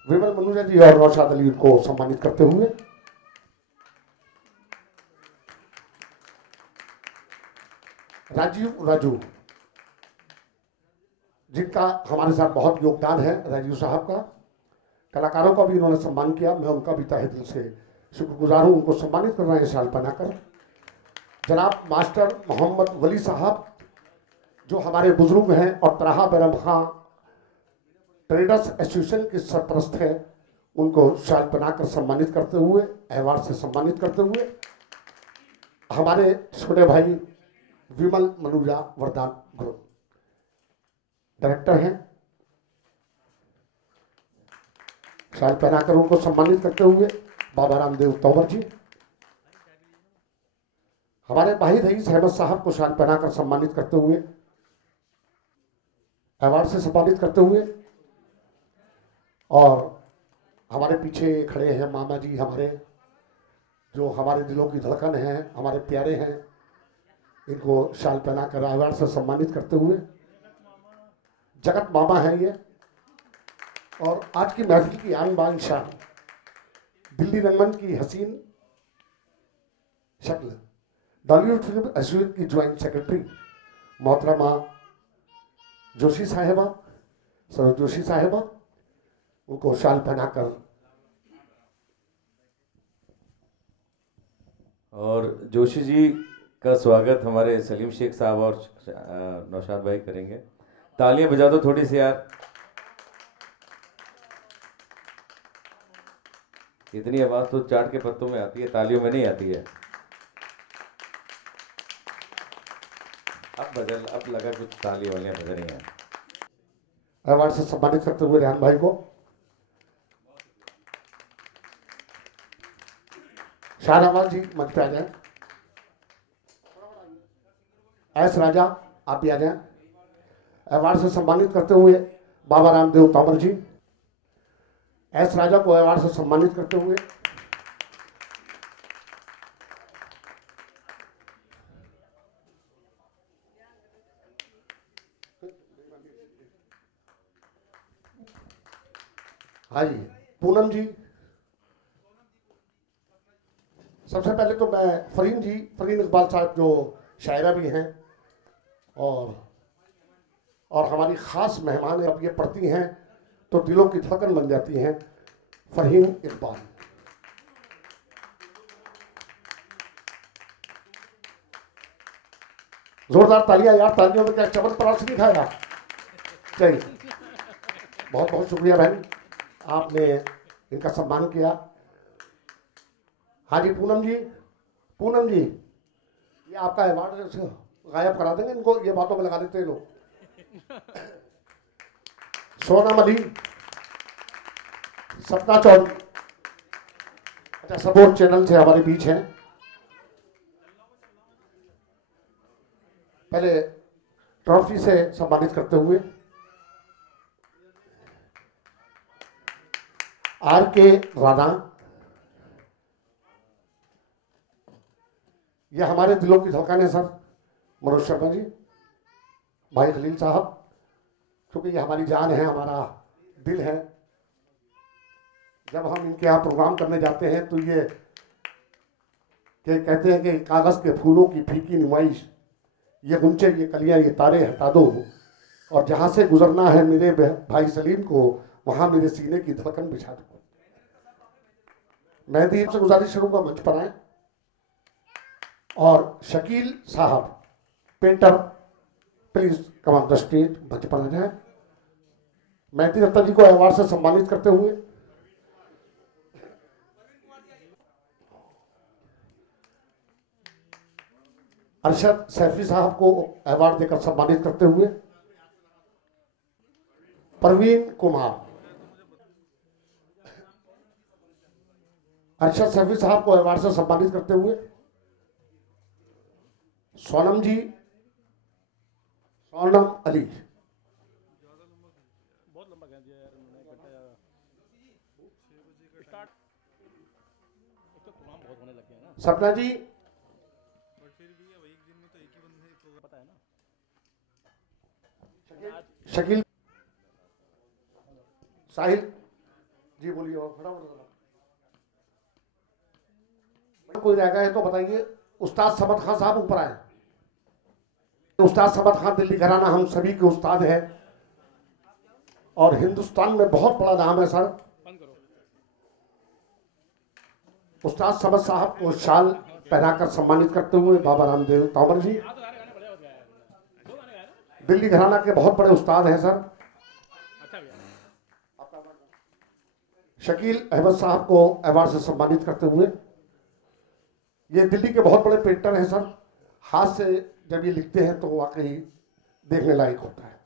विमल मनुजा जी और नौशाद अली को सम्मानित करते हुए राजीव राजू, जिनका हमारे साथ बहुत योगदान है, राजीव साहब का, कलाकारों का भी इन्होंने सम्मान किया, मैं उनका भी तहे दिल से शुक्रगुजार हूँ, उनको सम्मानित कर रहे हैं शाल पहनाकर। जनाब मास्टर मोहम्मद वली साहब, जो हमारे बुजुर्ग हैं और तराहा बैरम खां ट्रेडर्स एसोसिएशन के सरपरस्त हैं, उनको शाल पहनाकर सम्मानित करते हुए, अवार्ड से सम्मानित करते हुए हमारे छोटे भाई विमल मनुजा वरदान ग्रुप डायरेक्टर हैं, शाल पहनाकर उनको सम्मानित करते हुए बाबा रामदेव तंवर जी। हमारे भाई रईस अहमद साहब को शाल पहनाकर सम्मानित करते हुए, अवार्ड से सम्मानित करते हुए, और हमारे पीछे खड़े हैं मामा जी हमारे, जो हमारे दिलों की धड़कन हैं, हमारे प्यारे हैं, इनको शाल पहनाकर अवार्ड से सम्मानित करते हुए जगत मामा है ये। और आज की महफिल की आन बान शान, दिल्ली रंगमंच की हसीन शक्ल, बॉलीवुड फिल्म एसोसिएशन की ज्वाइंट सेक्रेटरी मोहतरमा जोशी साहिबा, सरोज जोशी साहिबा, उनको शाल पहनाकर। और जोशी जी का स्वागत हमारे सलीम शेख साहब और नौशाद भाई करेंगे। तालियां बजा दो थोड़ी सी यार, इतनी आवाज तो चाट के पत्तों में आती है, तालियों में नहीं आती है। अब लगा कुछ ताली वालियां बज रही हैं। अवार्ड से सम्मानित करते हुए रेहान भाई को, शाहनवाज जी मंच पे आ जाए, एस राजा आप भी आ जाए। अवार्ड से सम्मानित करते हुए बाबा रामदेव तंवर जी, एस राजा को अवार्ड से सम्मानित करते हुए हाँ जी पूनम जी। सबसे पहले तो मैं फरीन जी, फरीन इकबाल साहब जो शायरा भी हैं और हमारी ख़ास मेहमान है, अब ये पढ़ती हैं तो दिलों की धड़कन बन जाती हैं, फरहीन इकबाल। जोरदार तालियां यार, तालियों में क्या चमन परास नहीं खाया? चाहिए। बहुत बहुत शुक्रिया बहन, आपने इनका सम्मान किया। हाँ जी पूनम जी, पूनम जी ये आपका अवार्ड गायब करा देंगे इनको, ये बातों में लगा देते हैं लोग। सोनम अली, सपना चौधरी, अच्छा सपोर्ट चैनल से हमारे बीच हैं। पहले ट्रॉफी से सम्मानित करते हुए आर के राणा, ये हमारे दिलों की धड़कन है सर। मनोज शर्मा जी, भाई खलील साहब, क्योंकि ये हमारी जान है, हमारा दिल है। जब हम इनके यहाँ प्रोग्राम करने जाते हैं तो ये कहते हैं कि कागज़ के फूलों की फीकी नुमाइश, ये गुंचे, ये कलियाँ, ये तारे हटा दो, और जहाँ से गुजरना है मेरे भाई सलीम को, वहाँ मेरे सीने की धड़कन बिछा दो। मैं भी आपसे गुजारिश करूँगा मंच पर आए, और शकील साहब painter please come on the stage, मंच पर आ जाए। मेहती दत्ता जी को अवार्ड से सम्मानित करते हुए अरशद सैफी साहब को अवार्ड देकर सम्मानित करते हुए परवीन कुमार, अरशद सैफी साहब को अवार्ड से सम्मानित करते हुए सोनम अली, सपना जी, शकील, साहिल जी बोलिए। और फटाफट कोई रह गए तो बताइए। उस्ताद समद खान साहब ऊपर आए। उस्ताद समद खान दिल्ली घराना हम सभी के उस्ताद हैं और हिंदुस्तान में बहुत बड़ा नाम है सर। उस्ताद समद साहब को शाल पहनाकर सम्मानित करते हुए बाबा रामदेव तोमर जी, दिल्ली घराना के बहुत बड़े उस्ताद हैं सर। शकील अहमद साहब को अवार्ड से सम्मानित करते हुए, ये दिल्ली के बहुत बड़े पेंटर हैं सर। हाथ से जब ये लिखते हैं तो वाकई देखने लायक होता है।